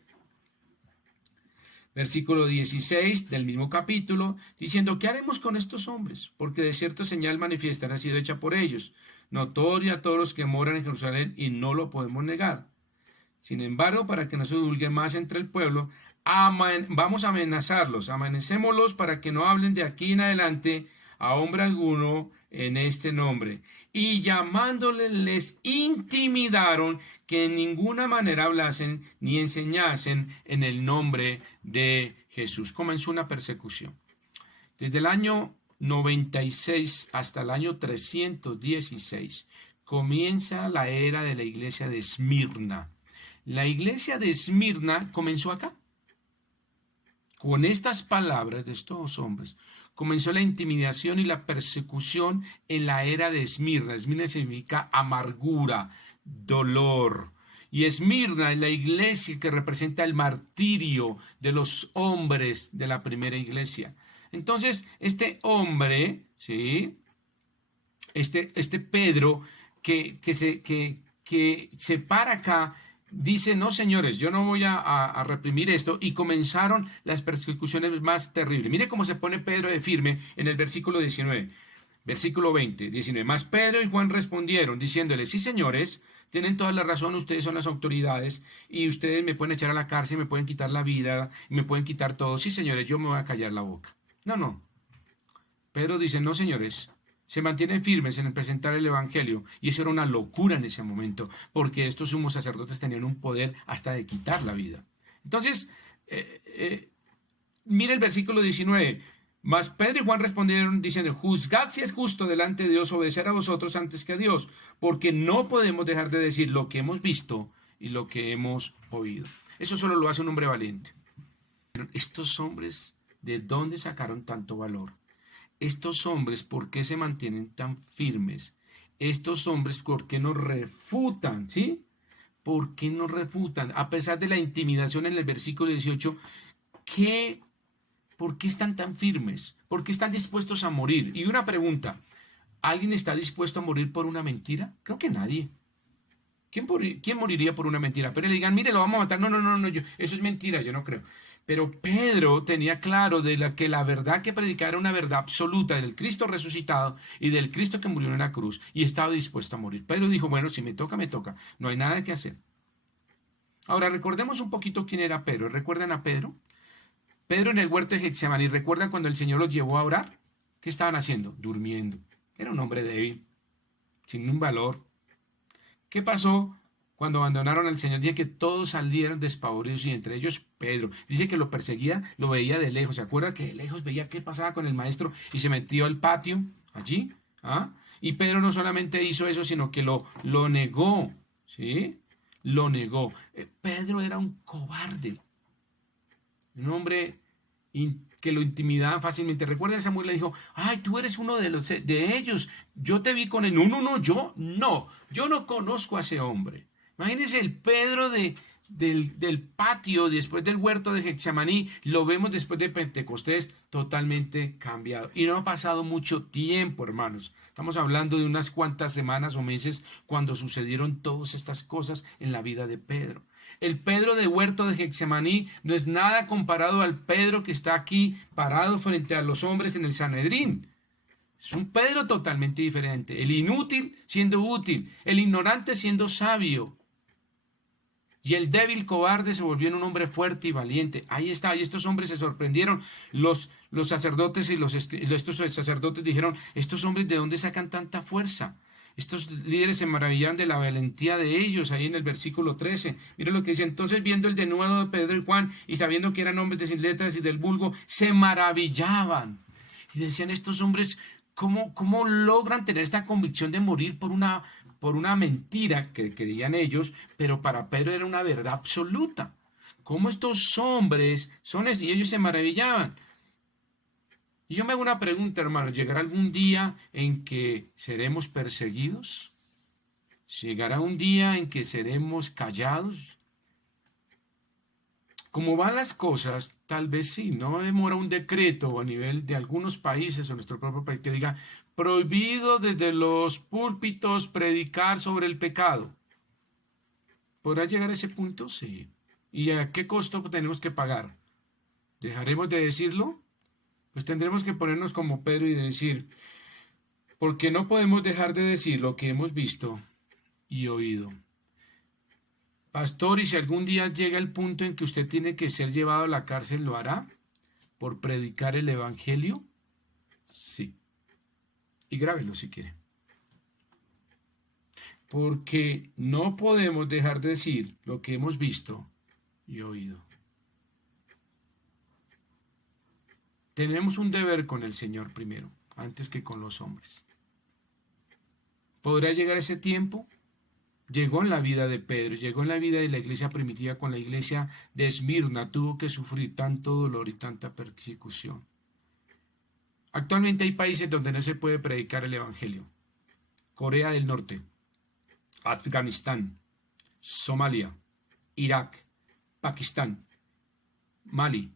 Versículo 16 del mismo capítulo, diciendo, ¿qué haremos con estos hombres? Porque de cierto señal manifiesta ha sido hecha por ellos, notoria a todos los que moran en Jerusalén, y no lo podemos negar. Sin embargo, para que no se divulgue más entre el pueblo, vamos a amenazarlos, amanecémoslos para que no hablen de aquí en adelante a hombre alguno en este nombre. Y llamándoles les intimidaron que en ninguna manera hablasen ni enseñasen en el nombre de Jesús. Comenzó una persecución. Desde el año 96 hasta el año 316 comienza la era de la iglesia de Esmirna. La iglesia de Esmirna comenzó acá. Con estas palabras de estos hombres comenzó la intimidación y la persecución en la era de Esmirna. Esmirna significa amargura, dolor. Y Esmirna es la iglesia que representa el martirio de los hombres de la primera iglesia. Entonces, este hombre, ¿sí? Este Pedro que se para acá, dice, no señores, yo no voy a reprimir esto, y comenzaron las persecuciones más terribles. Mire cómo se pone Pedro de firme en el versículo 19, versículo 20, 19. Más Pedro y Juan respondieron diciéndole, sí señores, tienen toda la razón, ustedes son las autoridades y ustedes me pueden echar a la cárcel, me pueden quitar la vida, me pueden quitar todo. Sí señores, yo me voy a callar la boca. No. Pedro dice, no señores, se mantienen firmes en el presentar el evangelio, y eso era una locura en ese momento, porque estos sumos sacerdotes tenían un poder hasta de quitar la vida. Entonces, mire el versículo 19, mas Pedro y Juan respondieron diciendo, juzgad si es justo delante de Dios obedecer a vosotros antes que a Dios, porque no podemos dejar de decir lo que hemos visto y lo que hemos oído. Eso solo lo hace un hombre valiente. Pero estos hombres, ¿de dónde sacaron tanto valor? Estos hombres, ¿por qué se mantienen tan firmes? Estos hombres, ¿por qué nos refutan? ¿Sí? ¿Por qué nos refutan? A pesar de la intimidación en el versículo 18, ¿por qué están tan firmes? ¿Por qué están dispuestos a morir? Y una pregunta, ¿alguien está dispuesto a morir por una mentira? Creo que nadie. ¿Quién moriría por una mentira? Pero le digan, mire, lo vamos a matar. No, eso es mentira, yo no creo. Pero Pedro tenía claro que la verdad que predicaba era una verdad absoluta del Cristo resucitado y del Cristo que murió en la cruz, y estaba dispuesto a morir. Pedro dijo, bueno, si me toca, me toca. No hay nada que hacer. Ahora, recordemos un poquito quién era Pedro. ¿Recuerdan a Pedro? Pedro en el huerto de Getsemaní. ¿Recuerdan cuando el Señor los llevó a orar? ¿Qué estaban haciendo? Durmiendo. Era un hombre débil, sin un valor. ¿Qué pasó? Cuando abandonaron al Señor, dice que todos salieron despavoridos, y entre ellos Pedro. Dice que lo perseguía, lo veía de lejos. ¿Se acuerda que de lejos veía qué pasaba con el maestro y se metió al patio allí? Y Pedro no solamente hizo eso, sino que lo negó. ¿Sí? Lo negó. Pedro era un cobarde. Un hombre que lo intimidaban fácilmente. Recuerden, Samuel le dijo, ay, tú eres uno de ellos, yo te vi con él. No, yo no conozco a ese hombre. Imagínense el Pedro del patio después del huerto de Getsemaní, lo vemos después de Pentecostés totalmente cambiado. Y no ha pasado mucho tiempo, hermanos. Estamos hablando de unas cuantas semanas o meses cuando sucedieron todas estas cosas en la vida de Pedro. El Pedro de huerto de Getsemaní no es nada comparado al Pedro que está aquí parado frente a los hombres en el Sanedrín. Es un Pedro totalmente diferente. El inútil siendo útil, el ignorante siendo sabio. Y el débil cobarde se volvió en un hombre fuerte y valiente. Ahí está, y estos hombres se sorprendieron. Los sacerdotes estos sacerdotes dijeron, estos hombres, ¿de dónde sacan tanta fuerza? Estos líderes se maravillaron de la valentía de ellos, ahí en el versículo 13. Mira lo que dice, entonces viendo el denuedo de Pedro y Juan, y sabiendo que eran hombres de sin letras y del vulgo, se maravillaban. Y decían, estos hombres, ¿cómo logran tener esta convicción de morir por una mentira que creían ellos, pero para Pedro era una verdad absoluta? ¿Cómo estos hombres son eso? Y ellos se maravillaban. Y yo me hago una pregunta, hermanos, ¿llegará algún día en que seremos perseguidos? ¿Llegará un día en que seremos callados? Como van las cosas, tal vez sí, no demora un decreto a nivel de algunos países o nuestro propio país que diga prohibido desde los púlpitos predicar sobre el pecado. ¿Podrá llegar a ese punto? Sí. ¿Y a qué costo tenemos que pagar? ¿Dejaremos de decirlo? Pues tendremos que ponernos como Pedro y decir, porque no podemos dejar de decir lo que hemos visto y oído. Pastor, ¿y si algún día llega el punto en que usted tiene que ser llevado a la cárcel, lo hará por predicar el evangelio? Sí. Y grábelo si quiere. Porque no podemos dejar de decir lo que hemos visto y oído. Tenemos un deber con el Señor primero, antes que con los hombres. ¿Podrá llegar ese tiempo? Llegó en la vida de Pedro, llegó en la vida de la iglesia primitiva con la iglesia de Esmirna, tuvo que sufrir tanto dolor y tanta persecución. Actualmente hay países donde no se puede predicar el evangelio. Corea del Norte, Afganistán, Somalia, Irak, Pakistán, Mali,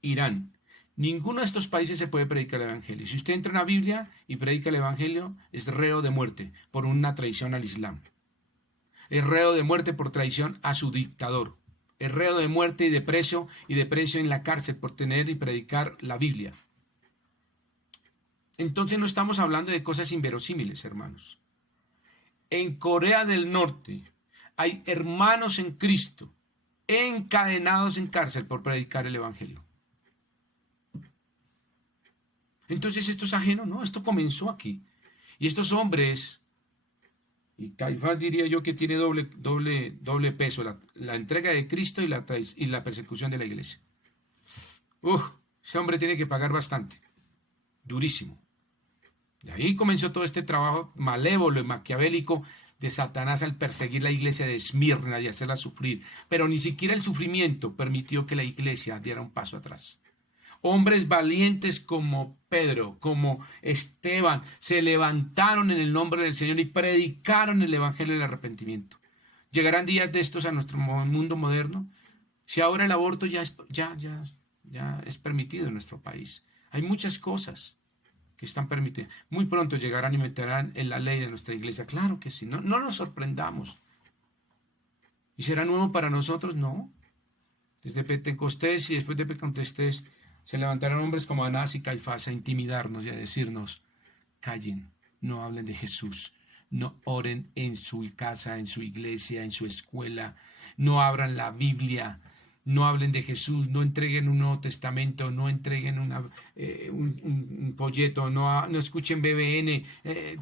Irán. Ninguno de estos países se puede predicar el evangelio. Si usted entra en la Biblia y predica el evangelio, es reo de muerte por una traición al Islam. Es reo de muerte por traición a su dictador. Es reo de muerte y de preso en la cárcel por tener y predicar la Biblia. Entonces no estamos hablando de cosas inverosímiles, hermanos. En Corea del Norte hay hermanos en Cristo encadenados en cárcel por predicar el evangelio. Entonces esto es ajeno, ¿no? Esto comenzó aquí. Y estos hombres, y Caifás diría yo que tiene doble peso, la entrega de Cristo y la persecución de la iglesia. Ese hombre tiene que pagar bastante, durísimo. Y ahí comenzó todo este trabajo malévolo y maquiavélico de Satanás al perseguir la iglesia de Esmirna y hacerla sufrir. Pero ni siquiera el sufrimiento permitió que la iglesia diera un paso atrás. Hombres valientes como Pedro, como Esteban, se levantaron en el nombre del Señor y predicaron el evangelio del arrepentimiento. ¿Llegarán días de estos a nuestro mundo moderno? Si ahora el aborto ya es permitido en nuestro país. Hay muchas cosas que están permitidas. Muy pronto llegarán y meterán en la ley de nuestra iglesia. Claro que sí, no nos sorprendamos. ¿Y será nuevo para nosotros? No. Desde Pentecostés y después de Pentecostés se levantaron hombres como Anás y Caifás a intimidarnos y a decirnos, callen, no hablen de Jesús, no oren en su casa, en su iglesia, en su escuela, no abran la Biblia, no hablen de Jesús, no entreguen un Nuevo Testamento, no entreguen un folleto, no escuchen BBN,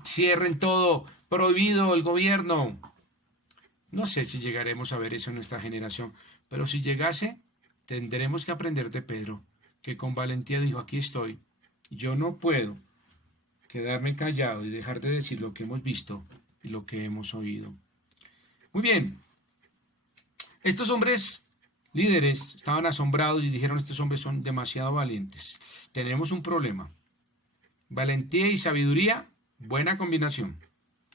cierren todo, prohibido el gobierno. No sé si llegaremos a ver eso en nuestra generación, pero si llegase, tendremos que aprender de Pedro, que con valentía dijo, aquí estoy, yo no puedo quedarme callado y dejar de decir lo que hemos visto y lo que hemos oído. Muy bien, estos hombres líderes estaban asombrados y dijeron, estos hombres son demasiado valientes. Tenemos un problema. Valentía y sabiduría, buena combinación.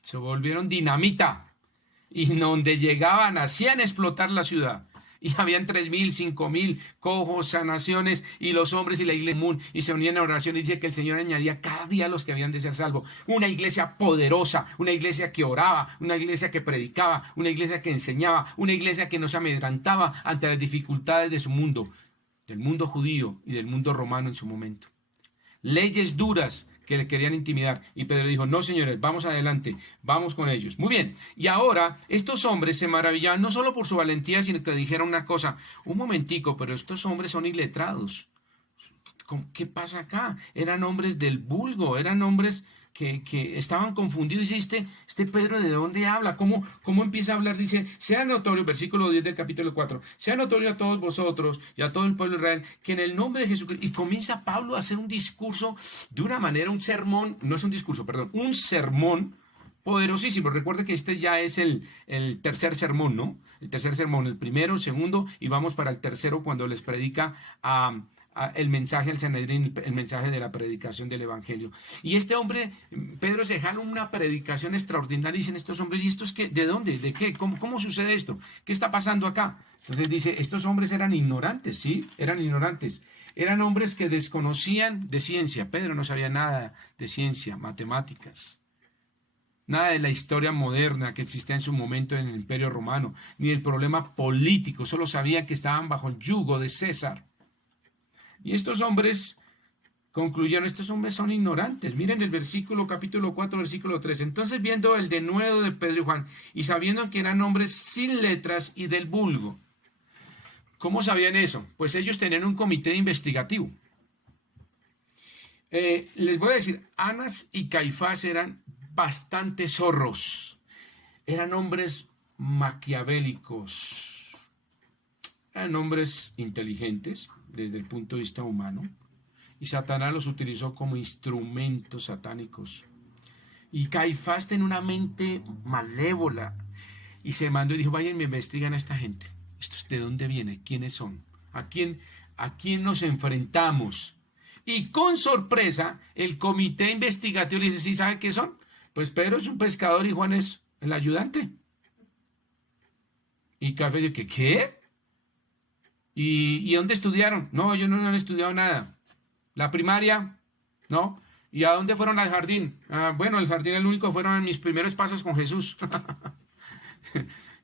Se volvieron dinamita. Y donde llegaban, hacían explotar la ciudad. Y habían 3.000, 5.000 cojos, sanaciones, y los hombres y la iglesia común, y se unían a oración, y dice que el Señor añadía cada día a los que habían de ser salvos. Una iglesia poderosa, una iglesia que oraba, una iglesia que predicaba, una iglesia que enseñaba, una iglesia que no se amedrantaba ante las dificultades de su mundo, del mundo judío y del mundo romano en su momento. Leyes duras que le querían intimidar. Y Pedro dijo, no señores, vamos adelante, vamos con ellos. Muy bien, y ahora estos hombres se maravillaban no solo por su valentía, sino que dijeron una cosa, un momentico, pero estos hombres son iletrados. ¿Qué pasa acá? Eran hombres del vulgo, eran hombres que estaban confundidos. Dice, este Pedro, ¿de dónde habla? ¿Cómo empieza a hablar? Dice, sea notorio, versículo 10 del capítulo 4, sea notorio a todos vosotros y a todo el pueblo de Israel, que en el nombre de Jesucristo, y comienza Pablo a hacer un discurso de una manera, un sermón, no es un discurso, perdón, un sermón poderosísimo. Recuerde que este ya es el tercer sermón, ¿no? El tercer sermón, el primero, el segundo, y vamos para el tercero cuando les predica el mensaje al Sanedrín, el mensaje de la predicación del Evangelio. Y este hombre, Pedro, se jala una predicación extraordinaria. Dicen estos hombres, ¿y estos qué? ¿De dónde? ¿De qué? ¿Cómo sucede esto? ¿Qué está pasando acá? Entonces dice, estos hombres eran ignorantes, ¿sí? Eran ignorantes. Eran hombres que desconocían de ciencia. Pedro no sabía nada de ciencia, matemáticas. Nada de la historia moderna que existía en su momento en el Imperio Romano, ni el problema político. Solo sabía que estaban bajo el yugo de César. Y estos hombres concluyeron, estos hombres son ignorantes. Miren el versículo, capítulo 4, versículo 3. Entonces, viendo el denuedo de Pedro y Juan, y sabiendo que eran hombres sin letras y del vulgo. ¿Cómo sabían eso? Pues ellos tenían un comité investigativo. Les voy a decir, Anás y Caifás eran bastante zorros. Eran hombres maquiavélicos. Eran hombres inteligentes desde el punto de vista humano, y Satanás los utilizó como instrumentos satánicos. Y Caifás tenía una mente malévola, y se mandó y dijo, vayan, me investigan a esta gente. ¿Estos de dónde viene? ¿Quiénes son? ¿A quién nos enfrentamos? Y con sorpresa, el comité investigativo le dice, ¿sí sabe qué son? Pues Pedro es un pescador y Juan es el ayudante. Y Caifás dice, ¿qué? ¿Y dónde estudiaron? No, ellos no han estudiado nada. ¿La primaria? ¿No? ¿Y a dónde fueron al jardín? Bueno, el jardín el único fueron mis primeros pasos con Jesús.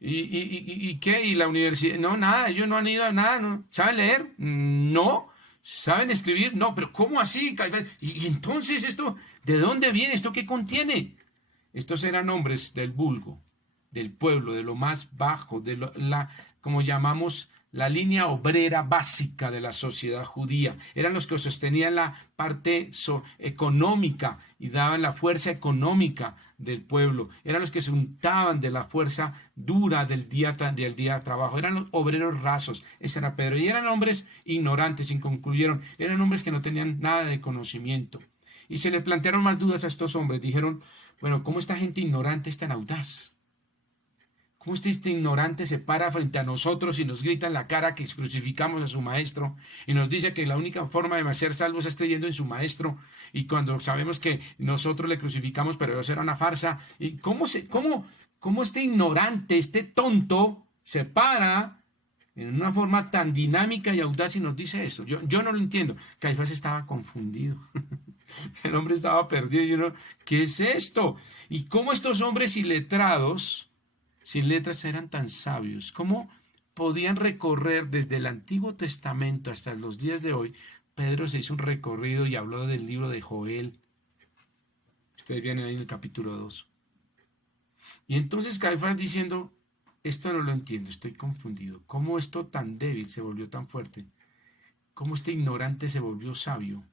¿Y qué? ¿Y la universidad? No, nada, ellos no han ido a nada. ¿No? ¿Saben leer? No. ¿Saben escribir? No, pero ¿cómo así? ¿Y entonces esto? ¿De dónde viene? ¿Esto qué contiene? Estos eran hombres del vulgo, del pueblo, de lo más bajo, como llamamos, la línea obrera básica de la sociedad judía. Eran los que sostenían la parte económica y daban la fuerza económica del pueblo. Eran los que se untaban de la fuerza dura del día de trabajo. Eran los obreros rasos. Ese era Pedro. Y eran hombres ignorantes, y concluyeron. Eran hombres que no tenían nada de conocimiento. Y se le plantearon más dudas a estos hombres. Dijeron, bueno, ¿cómo esta gente ignorante es tan audaz? ¿Cómo este ignorante se para frente a nosotros y nos grita en la cara que crucificamos a su maestro y nos dice que la única forma de ser salvos es creyendo en su maestro, y cuando sabemos que nosotros le crucificamos, pero eso era una farsa? ¿Y cómo este ignorante, este tonto, se para en una forma tan dinámica y audaz y nos dice eso? Yo no lo entiendo. Caifás estaba confundido. El hombre estaba perdido y uno, ¿qué es esto? ¿Y cómo estos hombres iletrados, sin letras, eran tan sabios? ¿Cómo podían recorrer desde el Antiguo Testamento hasta los días de hoy? Pedro se hizo un recorrido y habló del libro de Joel. Ustedes vienen ahí en el capítulo 2. Y entonces Caifás diciendo, esto no lo entiendo, estoy confundido. ¿Cómo esto tan débil se volvió tan fuerte? ¿Cómo este ignorante se volvió sabio?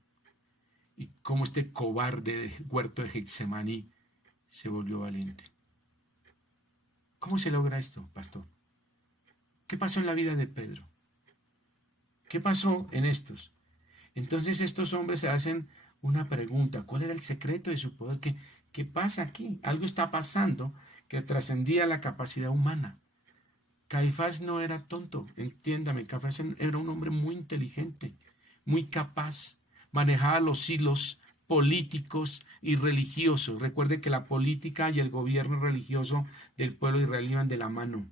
¿Y cómo este cobarde del huerto de Getsemaní se volvió valiente? ¿Cómo se logra esto, pastor? ¿Qué pasó en la vida de Pedro? ¿Qué pasó en estos? Entonces estos hombres se hacen una pregunta. ¿Cuál era el secreto de su poder? ¿Qué pasa aquí? Algo está pasando que trascendía la capacidad humana. Caifás no era tonto, entiéndame, Caifás era un hombre muy inteligente, muy capaz, manejaba los hilos políticos y religiosos. Recuerde que la política y el gobierno religioso del pueblo israelí iban de la mano.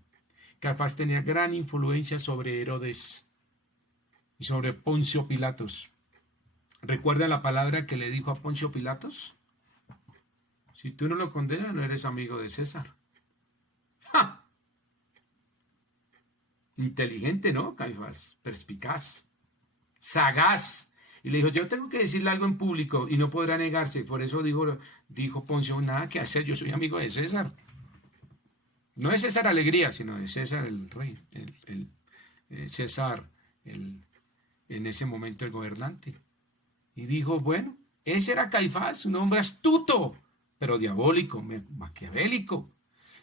Caifás tenía gran influencia sobre Herodes y sobre Poncio Pilatos. ¿Recuerda la palabra que le dijo a Poncio Pilatos? Si tú no lo condenas, no eres amigo de César. ¡Ja! Inteligente, ¿no? Caifás, perspicaz, sagaz. Y le dijo, yo tengo que decirle algo en público y no podrá negarse. Por eso dijo Poncio, nada que hacer, yo soy amigo de César. No de César Alegría, sino de César el rey, César, en ese momento el gobernante. Y dijo, bueno, ese era Caifás, un hombre astuto, pero diabólico, maquiavélico.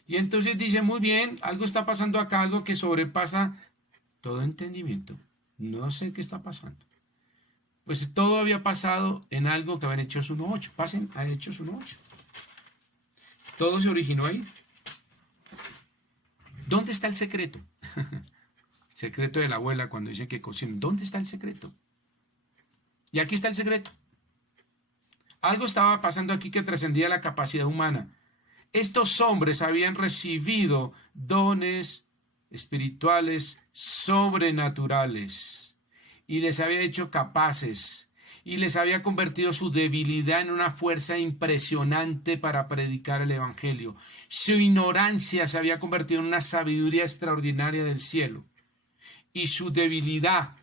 Y entonces dice, muy bien, algo está pasando acá, algo que sobrepasa todo entendimiento. No sé qué está pasando. Pues todo había pasado en algo que habían Hechos 1:8. Pasen a Hechos 1:8. Todo se originó ahí. ¿Dónde está el secreto? El secreto de la abuela cuando dice que cocina. ¿Dónde está el secreto? Y aquí está el secreto. Algo estaba pasando aquí que trascendía la capacidad humana. Estos hombres habían recibido dones espirituales sobrenaturales y les había hecho capaces y les había convertido su debilidad en una fuerza impresionante para predicar el evangelio. Su ignorancia se había convertido en una sabiduría extraordinaria del cielo y su debilidad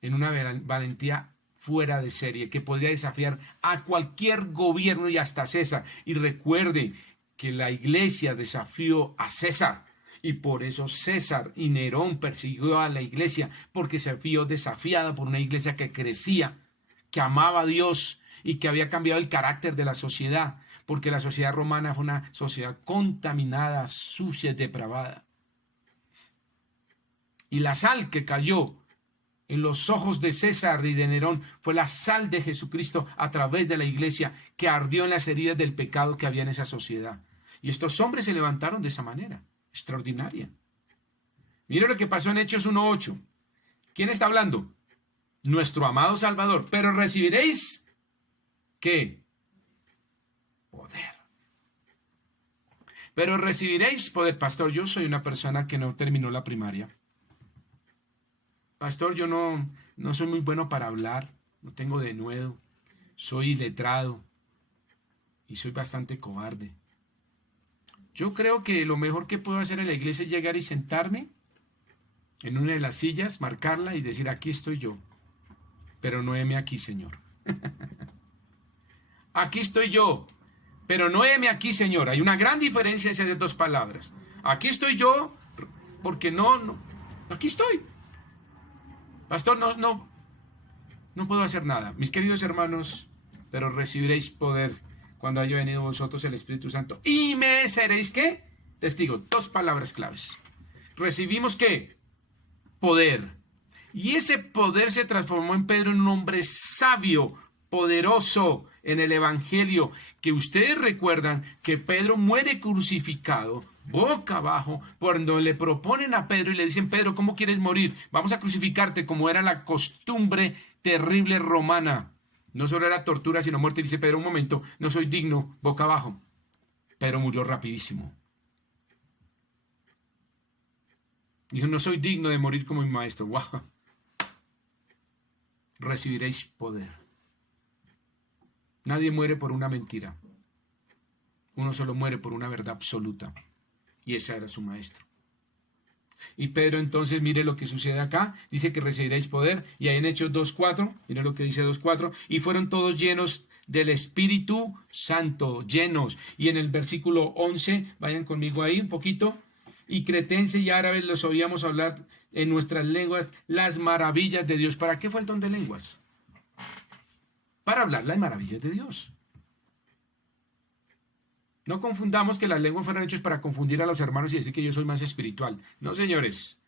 en una valentía fuera de serie, que podía desafiar a cualquier gobierno y hasta César. Y recuerde que la iglesia desafió a César, y por eso César y Nerón persiguió a la iglesia, porque se vio desafiada por una iglesia que crecía, que amaba a Dios y que había cambiado el carácter de la sociedad, porque la sociedad romana fue una sociedad contaminada, sucia y depravada. Y la sal que cayó en los ojos de César y de Nerón fue la sal de Jesucristo a través de la iglesia que ardió en las heridas del pecado que había en esa sociedad. Y estos hombres se levantaron de esa manera, extraordinaria. Mire lo que pasó en Hechos 1:8. ¿Quién está hablando? Nuestro amado Salvador. Pero recibiréis, ¿qué? Poder. Pero recibiréis poder. Pastor, yo soy una persona que no terminó la primaria. Pastor, yo no soy muy bueno para hablar, no tengo denuedo, soy iletrado y soy bastante cobarde. Yo creo que lo mejor que puedo hacer en la iglesia es llegar y sentarme en una de las sillas, marcarla y decir, aquí estoy yo, pero no heme aquí, Señor. Aquí estoy yo, pero no heme aquí, Señor. Hay una gran diferencia entre esas dos palabras. Aquí estoy yo, porque no, aquí estoy. Pastor, no puedo hacer nada. Mis queridos hermanos, pero recibiréis poder cuando haya venido vosotros el Espíritu Santo. Y me seréis, ¿qué? Testigos. Dos palabras claves. Recibimos, ¿qué? Poder. Y ese poder se transformó en Pedro en un hombre sabio, poderoso en el Evangelio, que ustedes recuerdan que Pedro muere crucificado, boca abajo, cuando le proponen a Pedro y le dicen, Pedro, ¿cómo quieres morir? Vamos a crucificarte, como era la costumbre terrible romana. No solo era tortura, sino muerte. Dice Pedro, un momento, no soy digno, boca abajo. Pedro murió rapidísimo. Dijo, no soy digno de morir como mi maestro. ¡Wow! Recibiréis poder. Nadie muere por una mentira. Uno solo muere por una verdad absoluta. Y ese era su maestro. Y Pedro entonces, mire lo que sucede acá. Dice que recibiréis poder. Y ahí en Hechos 2:4, mire lo que dice 2:4. Y fueron todos llenos del Espíritu Santo. Llenos. Y en el versículo 11, vayan conmigo ahí un poquito. Y cretense y árabes los oíamos hablar en nuestras lenguas las maravillas de Dios. ¿Para qué fue el don de lenguas? Para hablar las maravillas de Dios. No confundamos que las lenguas fueron hechas para confundir a los hermanos y decir que yo soy más espiritual. No, señores.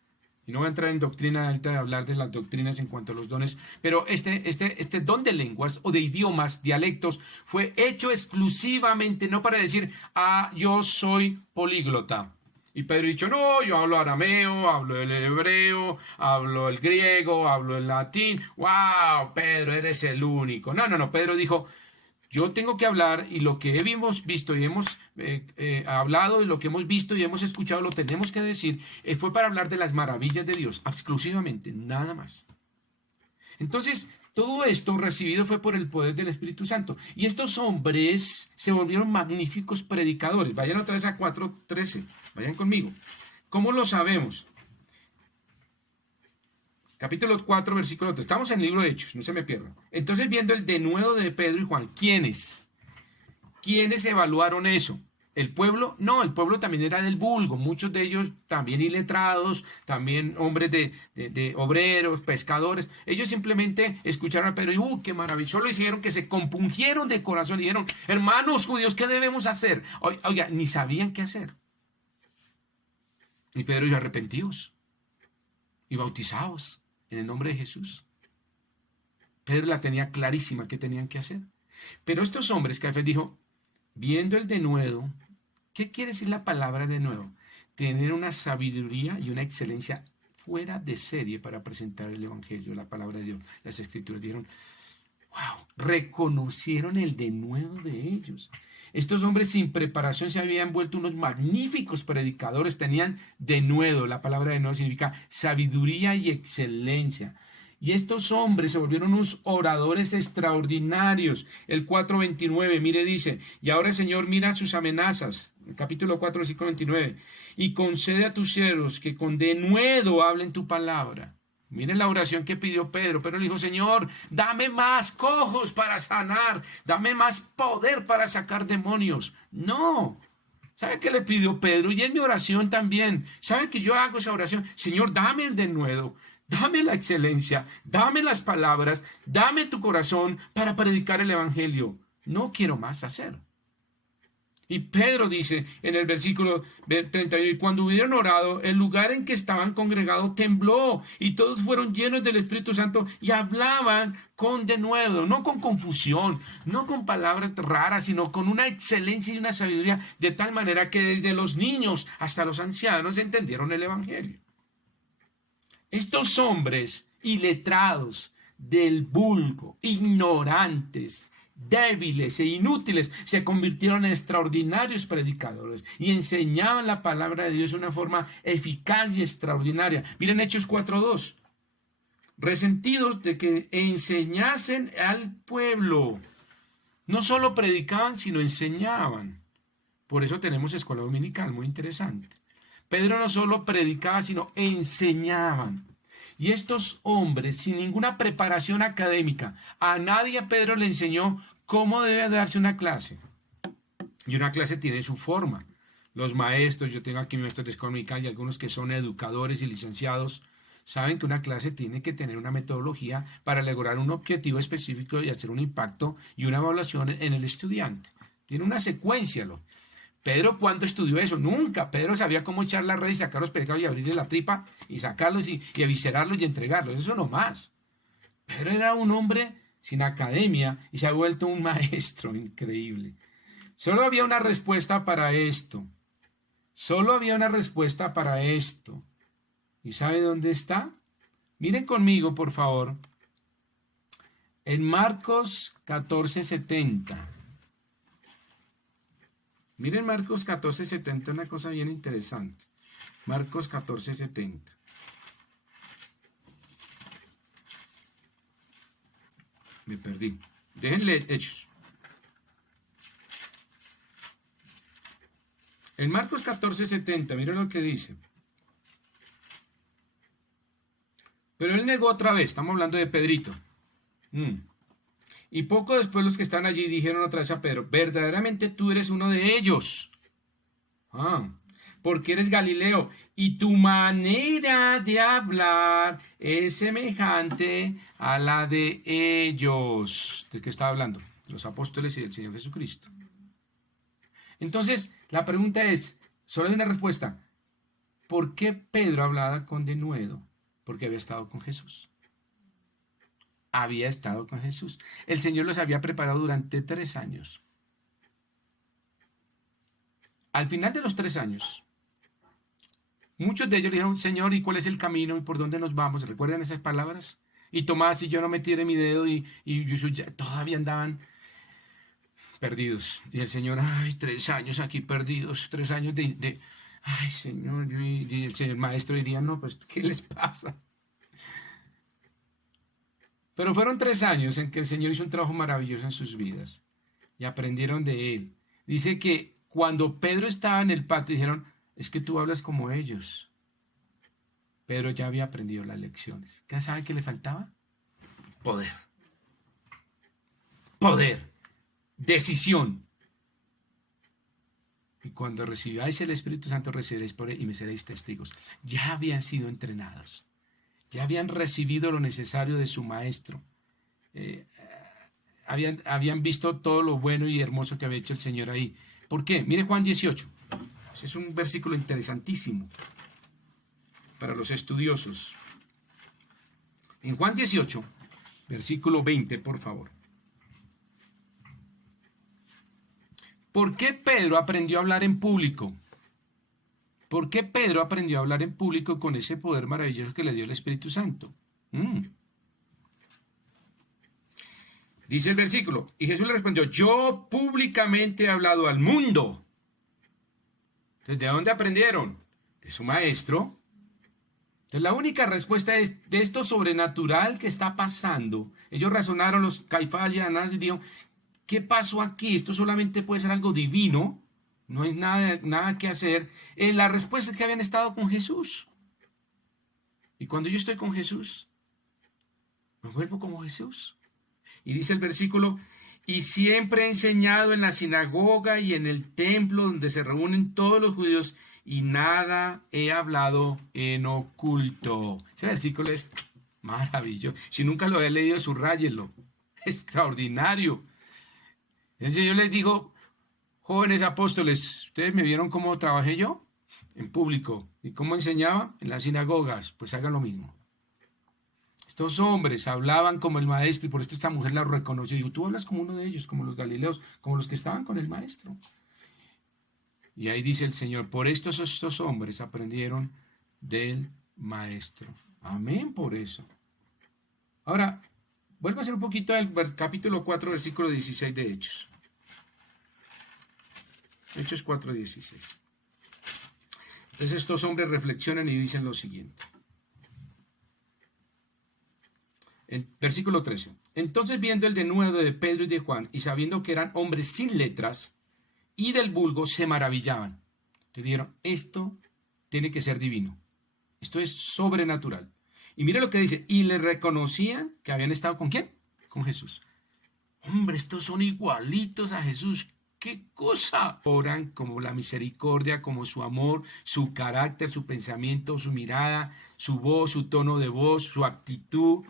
Y no voy a entrar en doctrina ahorita de hablar de las doctrinas en cuanto a los dones, pero este don de lenguas o de idiomas, dialectos, fue hecho exclusivamente no para decir, yo soy políglota. Y Pedro ha dicho, no, yo hablo arameo, hablo el hebreo, hablo el griego, hablo el latín. ¡Wow! Pedro, eres el único. No, no, no. Pedro dijo, yo tengo que hablar y lo que hemos visto y hemos hablado y lo que hemos visto y hemos escuchado lo tenemos que decir. Fue para hablar de las maravillas de Dios, exclusivamente, nada más. Entonces, todo esto recibido fue por el poder del Espíritu Santo. Y estos hombres se volvieron magníficos predicadores. Vayan otra vez a 4:13. Vayan conmigo. ¿Cómo lo sabemos? Capítulo 4, versículo 3. Estamos en el libro de Hechos, no se me pierdan. Entonces, viendo el denuedo de Pedro y Juan, ¿quiénes? ¿Quiénes evaluaron eso? ¿El pueblo? No, el pueblo también era del vulgo, muchos de ellos también iletrados, también hombres de obreros, pescadores. Ellos simplemente escucharon a Pedro y qué maravilloso, lo hicieron que se compungieron de corazón y dijeron, hermanos judíos, ¿qué debemos hacer? Oiga, ni sabían qué hacer. Y Pedro dijo, arrepentidos y bautizados en el nombre de Jesús. Pedro la tenía clarísima qué tenían que hacer. Pero estos hombres, Caifás dijo, viendo el denuedo, ¿qué quiere decir la palabra denuedo? Tener una sabiduría y una excelencia fuera de serie para presentar el Evangelio, la palabra de Dios. Las Escrituras dijeron, wow, reconocieron el denuedo de ellos. Estos hombres sin preparación se habían vuelto unos magníficos predicadores, tenían denuedo, la palabra denuedo significa sabiduría y excelencia. Y estos hombres se volvieron unos oradores extraordinarios. El 4:29, mire, dice, y ahora Señor, mira sus amenazas. El capítulo 4, versículo 29. Y concede a tus siervos que con denuedo hablen tu palabra. Miren la oración que pidió Pedro. Pedro le dijo, Señor, dame más cojos para sanar. Dame más poder para sacar demonios. No. ¿Sabe qué le pidió Pedro? Y en mi oración también. ¿Sabe que yo hago esa oración? Señor, dame el denuedo. Dame la excelencia, dame las palabras, dame tu corazón para predicar el Evangelio. No quiero más hacer. Y Pedro dice en el versículo 31, y cuando hubieron orado, el lugar en que estaban congregados tembló y todos fueron llenos del Espíritu Santo y hablaban con denuedo, no con confusión, no con palabras raras, sino con una excelencia y una sabiduría de tal manera que desde los niños hasta los ancianos entendieron el Evangelio. Estos hombres iletrados del vulgo, ignorantes, débiles e inútiles, se convirtieron en extraordinarios predicadores y enseñaban la palabra de Dios de una forma eficaz y extraordinaria. Miren Hechos 4:2. Resentidos de que enseñasen al pueblo. No solo predicaban, sino enseñaban. Por eso tenemos escuela dominical, muy interesante. Pedro no solo predicaba, sino enseñaban. Y estos hombres, sin ninguna preparación académica, a nadie a Pedro le enseñó cómo debe darse una clase. Y una clase tiene su forma. Los maestros, yo tengo aquí maestros de escuela dominical y algunos que son educadores y licenciados, saben que una clase tiene que tener una metodología para lograr un objetivo específico y hacer un impacto y una evaluación en el estudiante. Tiene una secuencia. Pedro, ¿cuándo estudió eso? Nunca. Pedro sabía cómo echar la red y sacar los pescados y abrirle la tripa y sacarlos y eviscerarlos y entregarlos. Eso no más. Pedro era un hombre sin academia y se ha vuelto un maestro increíble. Solo había una respuesta para esto. Solo había una respuesta para esto. ¿Y sabe dónde está? Miren conmigo, por favor. En Marcos 14:70. Miren Marcos 14:70, una cosa bien interesante. Marcos 14:70. Me perdí. Déjenle Hechos. En Marcos 14:70, miren lo que dice. Pero él negó otra vez, estamos hablando de Pedrito. Y poco después los que están allí dijeron otra vez a Pedro, verdaderamente tú eres uno de ellos. Porque eres Galileo y tu manera de hablar es semejante a la de ellos. ¿De qué estaba hablando? De los apóstoles y del Señor Jesucristo. Entonces, la pregunta es, solo hay una respuesta. ¿Por qué Pedro hablaba con denuedo? Porque había estado con Jesús. Había estado con Jesús. El Señor los había preparado durante 3 años. Al final de los 3 años, Muchos de ellos le dijeron, Señor, ¿y cuál es el camino y por dónde nos vamos? ¿Recuerdan esas palabras? Y Tomás y yo no me tiré mi dedo y Jesús todavía andaban perdidos. Y el Señor, ay, 3 años aquí perdidos, 3 años ay, Señor, y el maestro diría, no, pues, ¿qué les pasa? Pero fueron 3 años en que el Señor hizo un trabajo maravilloso en sus vidas y aprendieron de Él. Dice que cuando Pedro estaba en el patio, dijeron, es que tú hablas como ellos. Pedro ya había aprendido las lecciones. ¿Qué saben que le faltaba? Poder. Poder. Decisión. Y cuando recibáis el Espíritu Santo, recibiréis por él y me seréis testigos. Ya habían sido entrenados. Ya habían recibido lo necesario de su maestro. Habían visto todo lo bueno y hermoso que había hecho el Señor ahí. ¿Por qué? Mire Juan 18. Ese es un versículo interesantísimo para los estudiosos. En Juan 18, versículo 20, por favor. ¿Por qué Pedro aprendió a hablar en público? ¿Por qué Pedro aprendió a hablar en público con ese poder maravilloso que le dio el Espíritu Santo? Dice el versículo, y Jesús le respondió, yo públicamente he hablado al mundo. Entonces, ¿de dónde aprendieron? De su maestro. Entonces, la única respuesta es de esto sobrenatural que está pasando. Ellos razonaron, los Caifás y Anás, y dijeron, ¿qué pasó aquí? Esto solamente puede ser algo divino. No hay nada que hacer. La respuesta es que habían estado con Jesús. Y cuando yo estoy con Jesús, me vuelvo como Jesús. Y dice el versículo, y siempre he enseñado en la sinagoga y en el templo donde se reúnen todos los judíos, y nada he hablado en oculto. Ese versículo es maravilloso. Si nunca lo he leído, subráyenlo. Extraordinario. Entonces yo les digo, jóvenes apóstoles, ¿ustedes me vieron cómo trabajé yo? En público. ¿Y cómo enseñaba? En las sinagogas. Pues hagan lo mismo. Estos hombres hablaban como el maestro y por esto esta mujer la reconoció. Digo, tú hablas como uno de ellos, como los galileos, como los que estaban con el maestro. Y ahí dice el Señor, por estos hombres aprendieron del maestro. Amén por eso. Ahora, vuelvo a hacer un poquito al capítulo 4, versículo 16 de Hechos. Hechos 4, 16. Entonces estos hombres reflexionan y dicen lo siguiente. Versículo 13. Entonces viendo el denuedo de Pedro y de Juan y sabiendo que eran hombres sin letras y del vulgo, se maravillaban. Entonces dijeron, esto tiene que ser divino. Esto es sobrenatural. Y mire lo que dice, y le reconocían que habían estado ¿con quién? Con Jesús. Hombre, estos son igualitos a Jesús. ¡Qué cosa! Oran como la misericordia, como su amor, su carácter, su pensamiento, su mirada, su voz, su tono de voz, su actitud.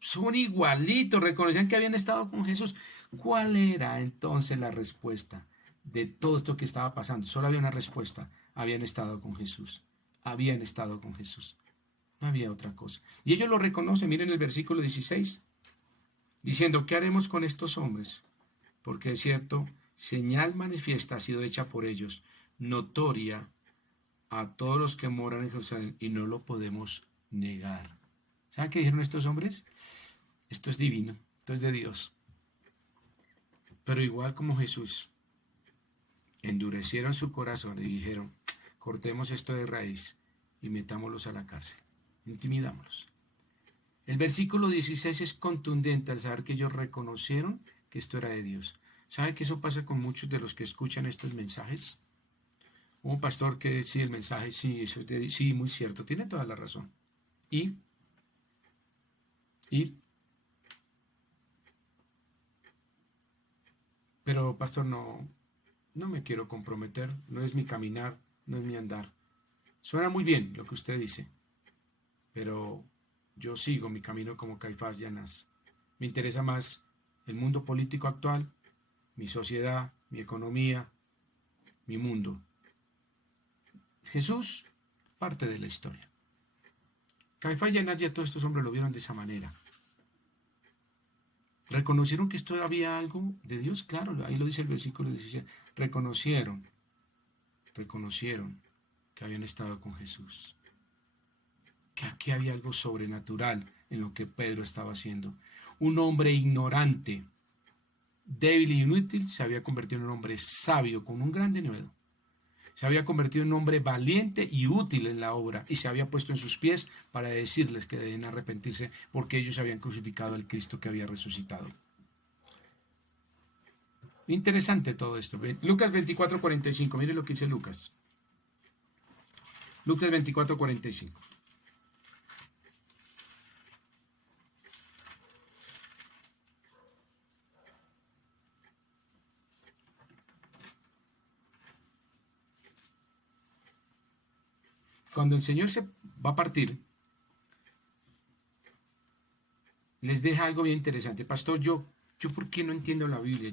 Son igualitos, reconocían que habían estado con Jesús. ¿Cuál era entonces la respuesta de todo esto que estaba pasando? Solo había una respuesta. Habían estado con Jesús. Habían estado con Jesús. No había otra cosa. Y ellos lo reconocen. Miren el versículo 16. Diciendo, ¿qué haremos con estos hombres? Porque es cierto, señal manifiesta ha sido hecha por ellos, notoria a todos los que moran en Jerusalén, y no lo podemos negar. ¿Saben qué dijeron estos hombres? Esto es divino, esto es de Dios. Pero igual como Jesús, endurecieron su corazón y dijeron, cortemos esto de raíz y metámoslos a la cárcel, intimidámoslos. El versículo 16 es contundente al saber que ellos reconocieron que esto era de Dios. ¿Sabe que eso pasa con muchos de los que escuchan estos mensajes? Un pastor que sí, el mensaje, sí, eso es de Dios, sí, muy cierto, tiene toda la razón. Pero pastor, no me quiero comprometer, no es mi caminar, no es mi andar. Suena muy bien lo que usted dice, pero yo sigo mi camino como Caifás y Anás. Me interesa más el mundo político actual, mi sociedad, mi economía, mi mundo. Jesús, parte de la historia. Caifás y Anás y todos estos hombres lo vieron de esa manera. ¿Reconocieron que esto había algo de Dios? Claro, ahí lo dice el versículo 17. Reconocieron que habían estado con Jesús. Que aquí había algo sobrenatural en lo que Pedro estaba haciendo. Un hombre ignorante, débil y inútil, se había convertido en un hombre sabio, con un gran denuedo. Se había convertido en un hombre valiente y útil en la obra, y se había puesto en sus pies para decirles que debían arrepentirse, porque ellos habían crucificado al Cristo que había resucitado. Interesante todo esto. Lucas 24:45, mire lo que dice Lucas. Lucas 24:45. Cuando el Señor se va a partir, les deja algo bien interesante. Pastor, yo ¿por qué no entiendo la Biblia?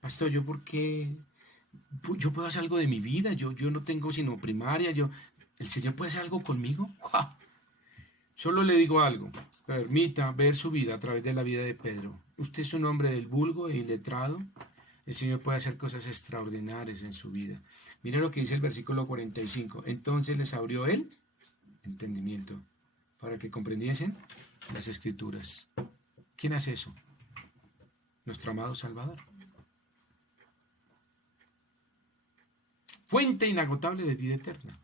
Pastor, yo ¿por qué? Yo puedo hacer algo de mi vida, yo no tengo sino primaria, ¿el Señor puede hacer algo conmigo? ¡Wow! Solo le digo algo, permita ver su vida a través de la vida de Pedro. Usted es un hombre del vulgo e iletrado, el Señor puede hacer cosas extraordinarias en su vida. Mira lo que dice el versículo 45. Entonces les abrió el entendimiento para que comprendiesen las Escrituras. ¿Quién hace eso? Nuestro amado Salvador. Fuente inagotable de vida eterna.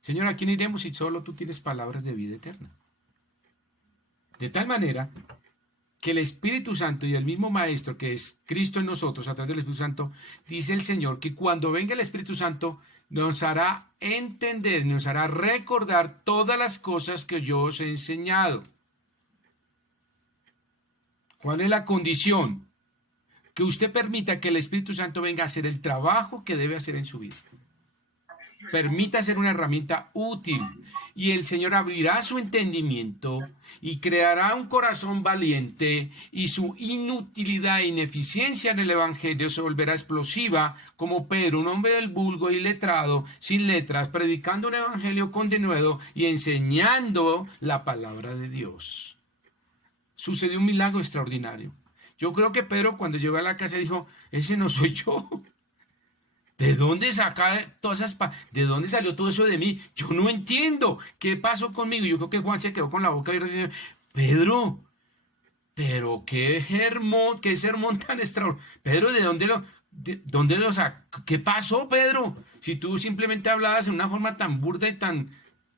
Señor, ¿a quién iremos si solo tú tienes palabras de vida eterna? De tal manera que el Espíritu Santo y el mismo Maestro, que es Cristo en nosotros, a través del Espíritu Santo, dice el Señor que cuando venga el Espíritu Santo nos hará entender, nos hará recordar todas las cosas que yo os he enseñado. ¿Cuál es la condición? Que usted permita que el Espíritu Santo venga a hacer el trabajo que debe hacer en su vida. Permita ser una herramienta útil y el Señor abrirá su entendimiento y creará un corazón valiente y su inutilidad e ineficiencia en el Evangelio se volverá explosiva como Pedro, un hombre del vulgo y letrado, sin letras, predicando un Evangelio con denuedo y enseñando la palabra de Dios. Sucedió un milagro extraordinario. Yo creo que Pedro cuando llegó a la casa dijo, ese no soy yo. ¿De dónde ¿De dónde salió todo eso de mí? Yo no entiendo. ¿Qué pasó conmigo? Yo creo que Juan se quedó con la boca abierta y dijo, Pedro, pero qué sermón tan extraordinario. Pedro, ¿dónde lo sacó? ¿Qué pasó, Pedro? Si tú simplemente hablabas en una forma tan burda y tan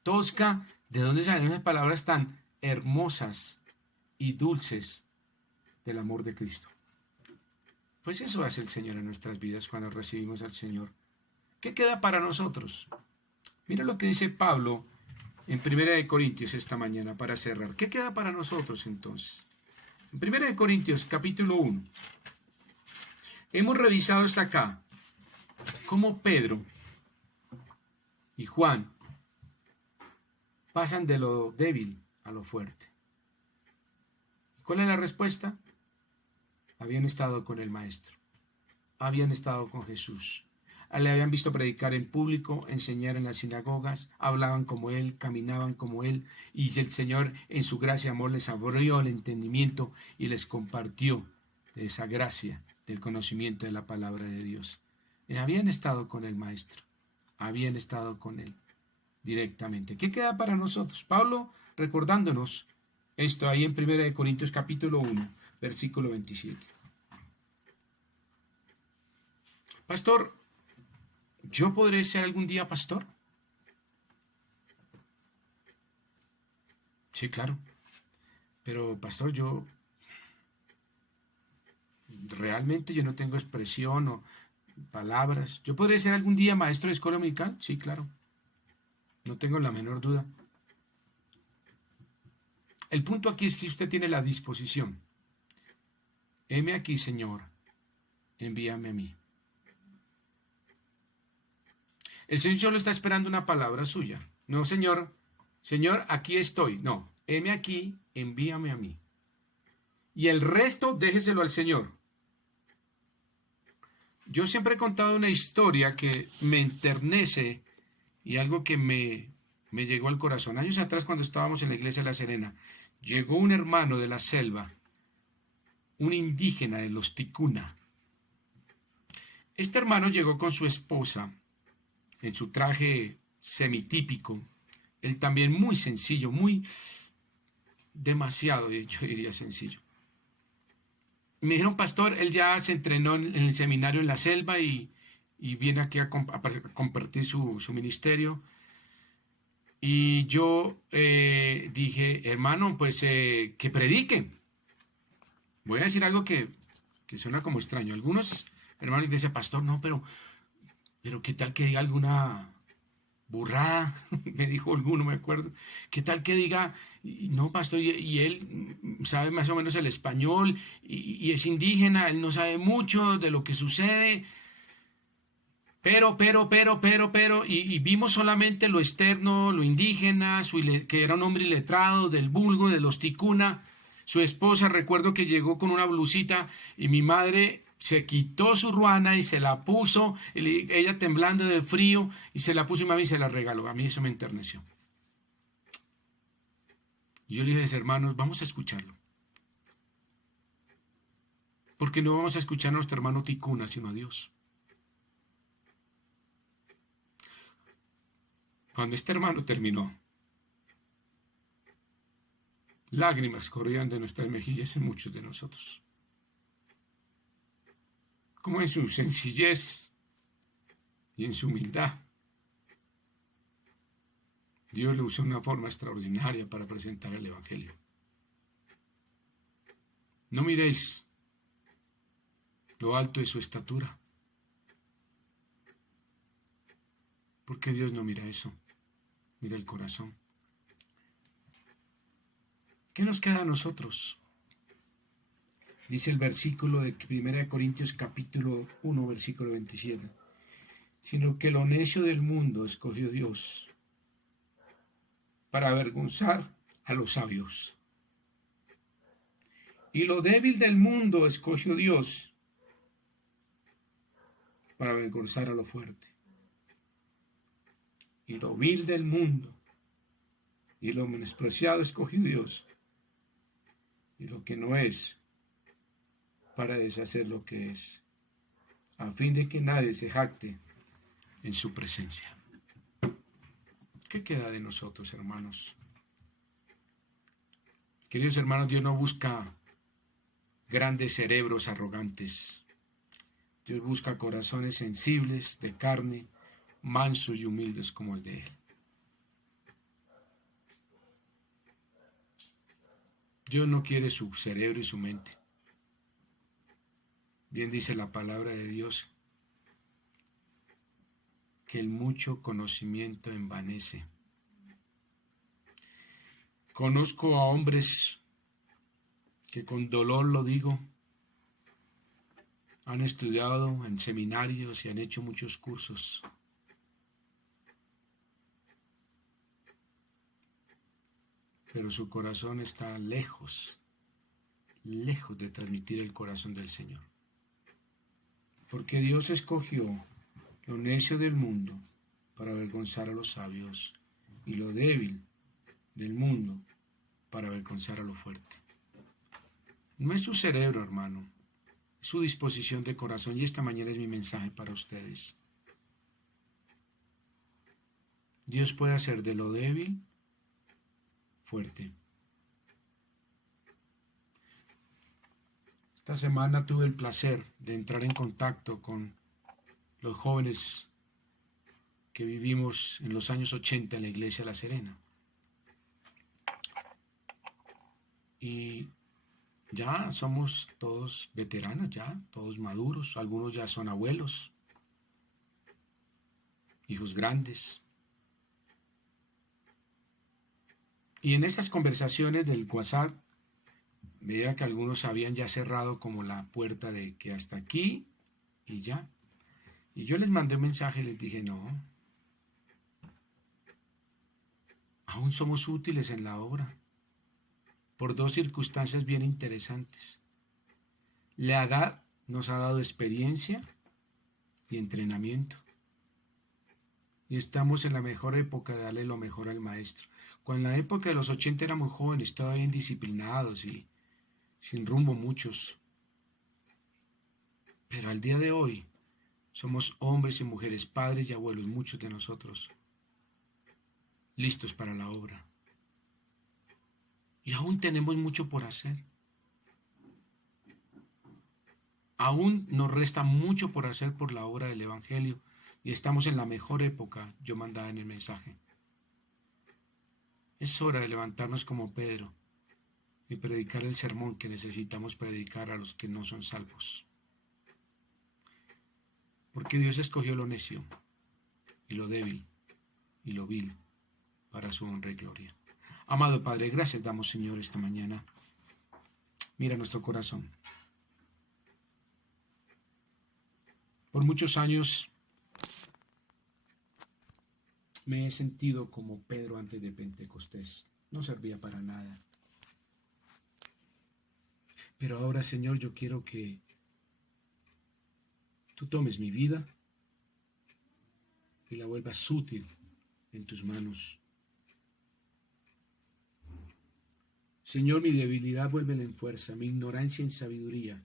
tosca, ¿de dónde salen esas palabras tan hermosas y dulces del amor de Cristo? Pues eso hace el Señor en nuestras vidas cuando recibimos al Señor. ¿Qué queda para nosotros? Mira lo que dice Pablo en 1 Corintios esta mañana para cerrar. ¿Qué queda para nosotros entonces? En 1 Corintios capítulo 1. Hemos revisado hasta acá cómo Pedro y Juan pasan de lo débil a lo fuerte. ¿Cuál es la respuesta? Habían estado con el Maestro, habían estado con Jesús, le habían visto predicar en público, enseñar en las sinagogas, hablaban como Él, caminaban como Él, y el Señor en su gracia y amor les abrió el entendimiento y les compartió de esa gracia, del conocimiento de la palabra de Dios. Habían estado con el Maestro, habían estado con Él directamente. ¿Qué queda para nosotros? Pablo recordándonos esto ahí en 1 Corintios capítulo 1. Versículo 27. Pastor, ¿yo podré ser algún día pastor? Sí, claro. Pero, pastor, realmente yo no tengo expresión o palabras. ¿Yo podré ser algún día maestro de escuela dominical? Sí, claro. No tengo la menor duda. El punto aquí es si usted tiene la disposición. Heme aquí, Señor, envíame a mí. El Señor solo está esperando una palabra suya. No, Señor, aquí estoy. No, heme aquí, envíame a mí. Y el resto déjeselo al Señor. Yo siempre he contado una historia que me enternece y algo que me llegó al corazón. Años atrás, cuando estábamos en la iglesia de La Serena, llegó un hermano de la selva, un indígena de los Ticuna. Este hermano llegó con su esposa en su traje semitípico, él también muy sencillo, muy demasiado, de hecho, diría sencillo. Me dijeron, pastor, él ya se entrenó en el seminario en la selva y viene aquí a compartir su ministerio. Y yo dije, hermano, pues que predique. Voy a decir algo que suena como extraño. Algunos hermanos dicen, pastor, no, pero ¿qué tal que diga alguna burrada? Me dijo alguno, me acuerdo. ¿Qué tal que diga, no, pastor, y él sabe más o menos el español y es indígena, él no sabe mucho de lo que sucede? Y vimos solamente lo externo, lo indígena, que era un hombre iletrado, del vulgo, de los ticuna. Su esposa, recuerdo que llegó con una blusita y mi madre se quitó su ruana y se la puso, ella temblando de frío, y se la puso y mami se la regaló. A mí eso me enterneció. Y yo le dije, hermanos, vamos a escucharlo. Porque no vamos a escuchar a nuestro hermano ticuna, sino a Dios. Cuando este hermano terminó, lágrimas corrían de nuestras mejillas en muchos de nosotros. Como en su sencillez y en su humildad, Dios le usó una forma extraordinaria para presentar el Evangelio. No miréis lo alto de su estatura, porque Dios no mira eso, mira el corazón. ¿Qué nos queda a nosotros? Dice el versículo de 1 Corintios capítulo 1, versículo 27. Sino que lo necio del mundo escogió Dios para avergonzar a los sabios. Y lo débil del mundo escogió Dios para avergonzar a lo fuerte. Y lo vil del mundo y lo menospreciado escogió Dios. Y lo que no es, para deshacer lo que es, a fin de que nadie se jacte en su presencia. ¿Qué queda de nosotros, hermanos? Queridos hermanos, Dios no busca grandes cerebros arrogantes. Dios busca corazones sensibles, de carne, mansos y humildes como el de Él. Dios no quiere su cerebro y su mente. Bien dice la palabra de Dios que el mucho conocimiento envanece. Conozco a hombres que con dolor lo digo, han estudiado en seminarios y han hecho muchos cursos. Pero su corazón está lejos de transmitir el corazón del Señor. Porque Dios escogió lo necio del mundo para avergonzar a los sabios y lo débil del mundo para avergonzar a lo fuerte. No es su cerebro, hermano, es su disposición de corazón, y esta mañana es mi mensaje para ustedes. Dios puede hacer de lo débil fuerte. Esta semana tuve el placer de entrar en contacto con los jóvenes que vivimos en los años 80 en la iglesia La Serena. Y ya somos todos veteranos, ya, todos maduros, algunos ya son abuelos, hijos grandes. Y en esas conversaciones del WhatsApp, veía que algunos habían ya cerrado como la puerta de que hasta aquí y ya. Y yo les mandé un mensaje y les dije, no, aún somos útiles en la obra, por dos circunstancias bien interesantes. La edad nos ha dado experiencia y entrenamiento. Y estamos en la mejor época de darle lo mejor al maestro. Cuando en la época de los 80 éramos jóvenes, todavía indisciplinados y sin rumbo muchos. Pero al día de hoy Somos hombres y mujeres, padres y abuelos, muchos de nosotros, listos para la obra. Y aún tenemos mucho por hacer. Aún nos resta mucho por hacer por la obra del Evangelio y estamos en la mejor época, yo mandaba en el mensaje. Es hora de levantarnos como Pedro y predicar el sermón que necesitamos predicar a los que no son salvos. Porque Dios escogió lo necio y lo débil y lo vil para su honra y gloria. Amado Padre, gracias damos, Señor, esta mañana. Mira nuestro corazón. Por muchos años me he sentido como Pedro antes de Pentecostés. No servía para nada. Pero ahora, Señor, yo quiero que tú tomes mi vida y la vuelvas útil en tus manos. Señor, mi debilidad vuélvela en fuerza, mi ignorancia en sabiduría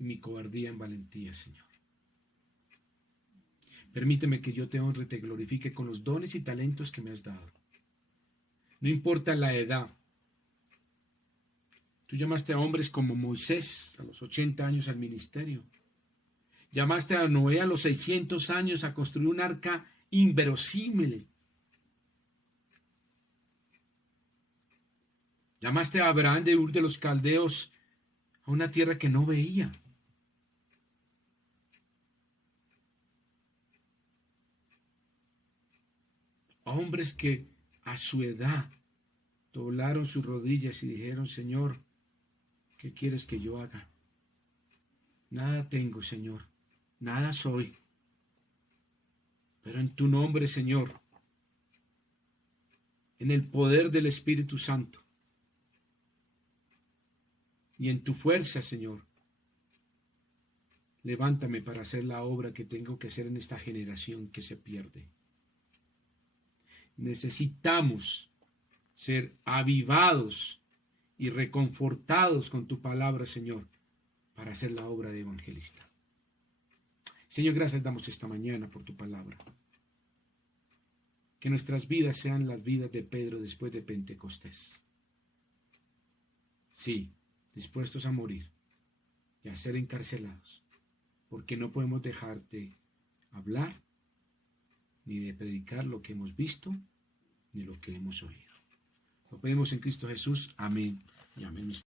y mi cobardía en valentía, Señor. Permíteme que yo te honre y te glorifique con los dones y talentos que me has dado. No importa la edad. Tú llamaste a hombres como Moisés a los 80 años al ministerio. Llamaste a Noé a los 600 años a construir un arca inverosímil. Llamaste a Abraham de Ur de los Caldeos a una tierra que no veía. A hombres que a su edad doblaron sus rodillas y dijeron, Señor, ¿qué quieres que yo haga? Nada tengo, Señor, nada soy. Pero en tu nombre, Señor, en el poder del Espíritu Santo y en tu fuerza, Señor, levántame para hacer la obra que tengo que hacer en esta generación que se pierde. Necesitamos ser avivados y reconfortados con tu palabra, Señor, para hacer la obra de evangelista. Señor, gracias damos esta mañana por tu palabra. Que nuestras vidas sean las vidas de Pedro después de Pentecostés. Sí, dispuestos a morir y a ser encarcelados, porque no podemos dejar de hablar ni de predicar lo que hemos visto ni lo que hemos oído. Lo pedimos en Cristo Jesús. Amén y amén.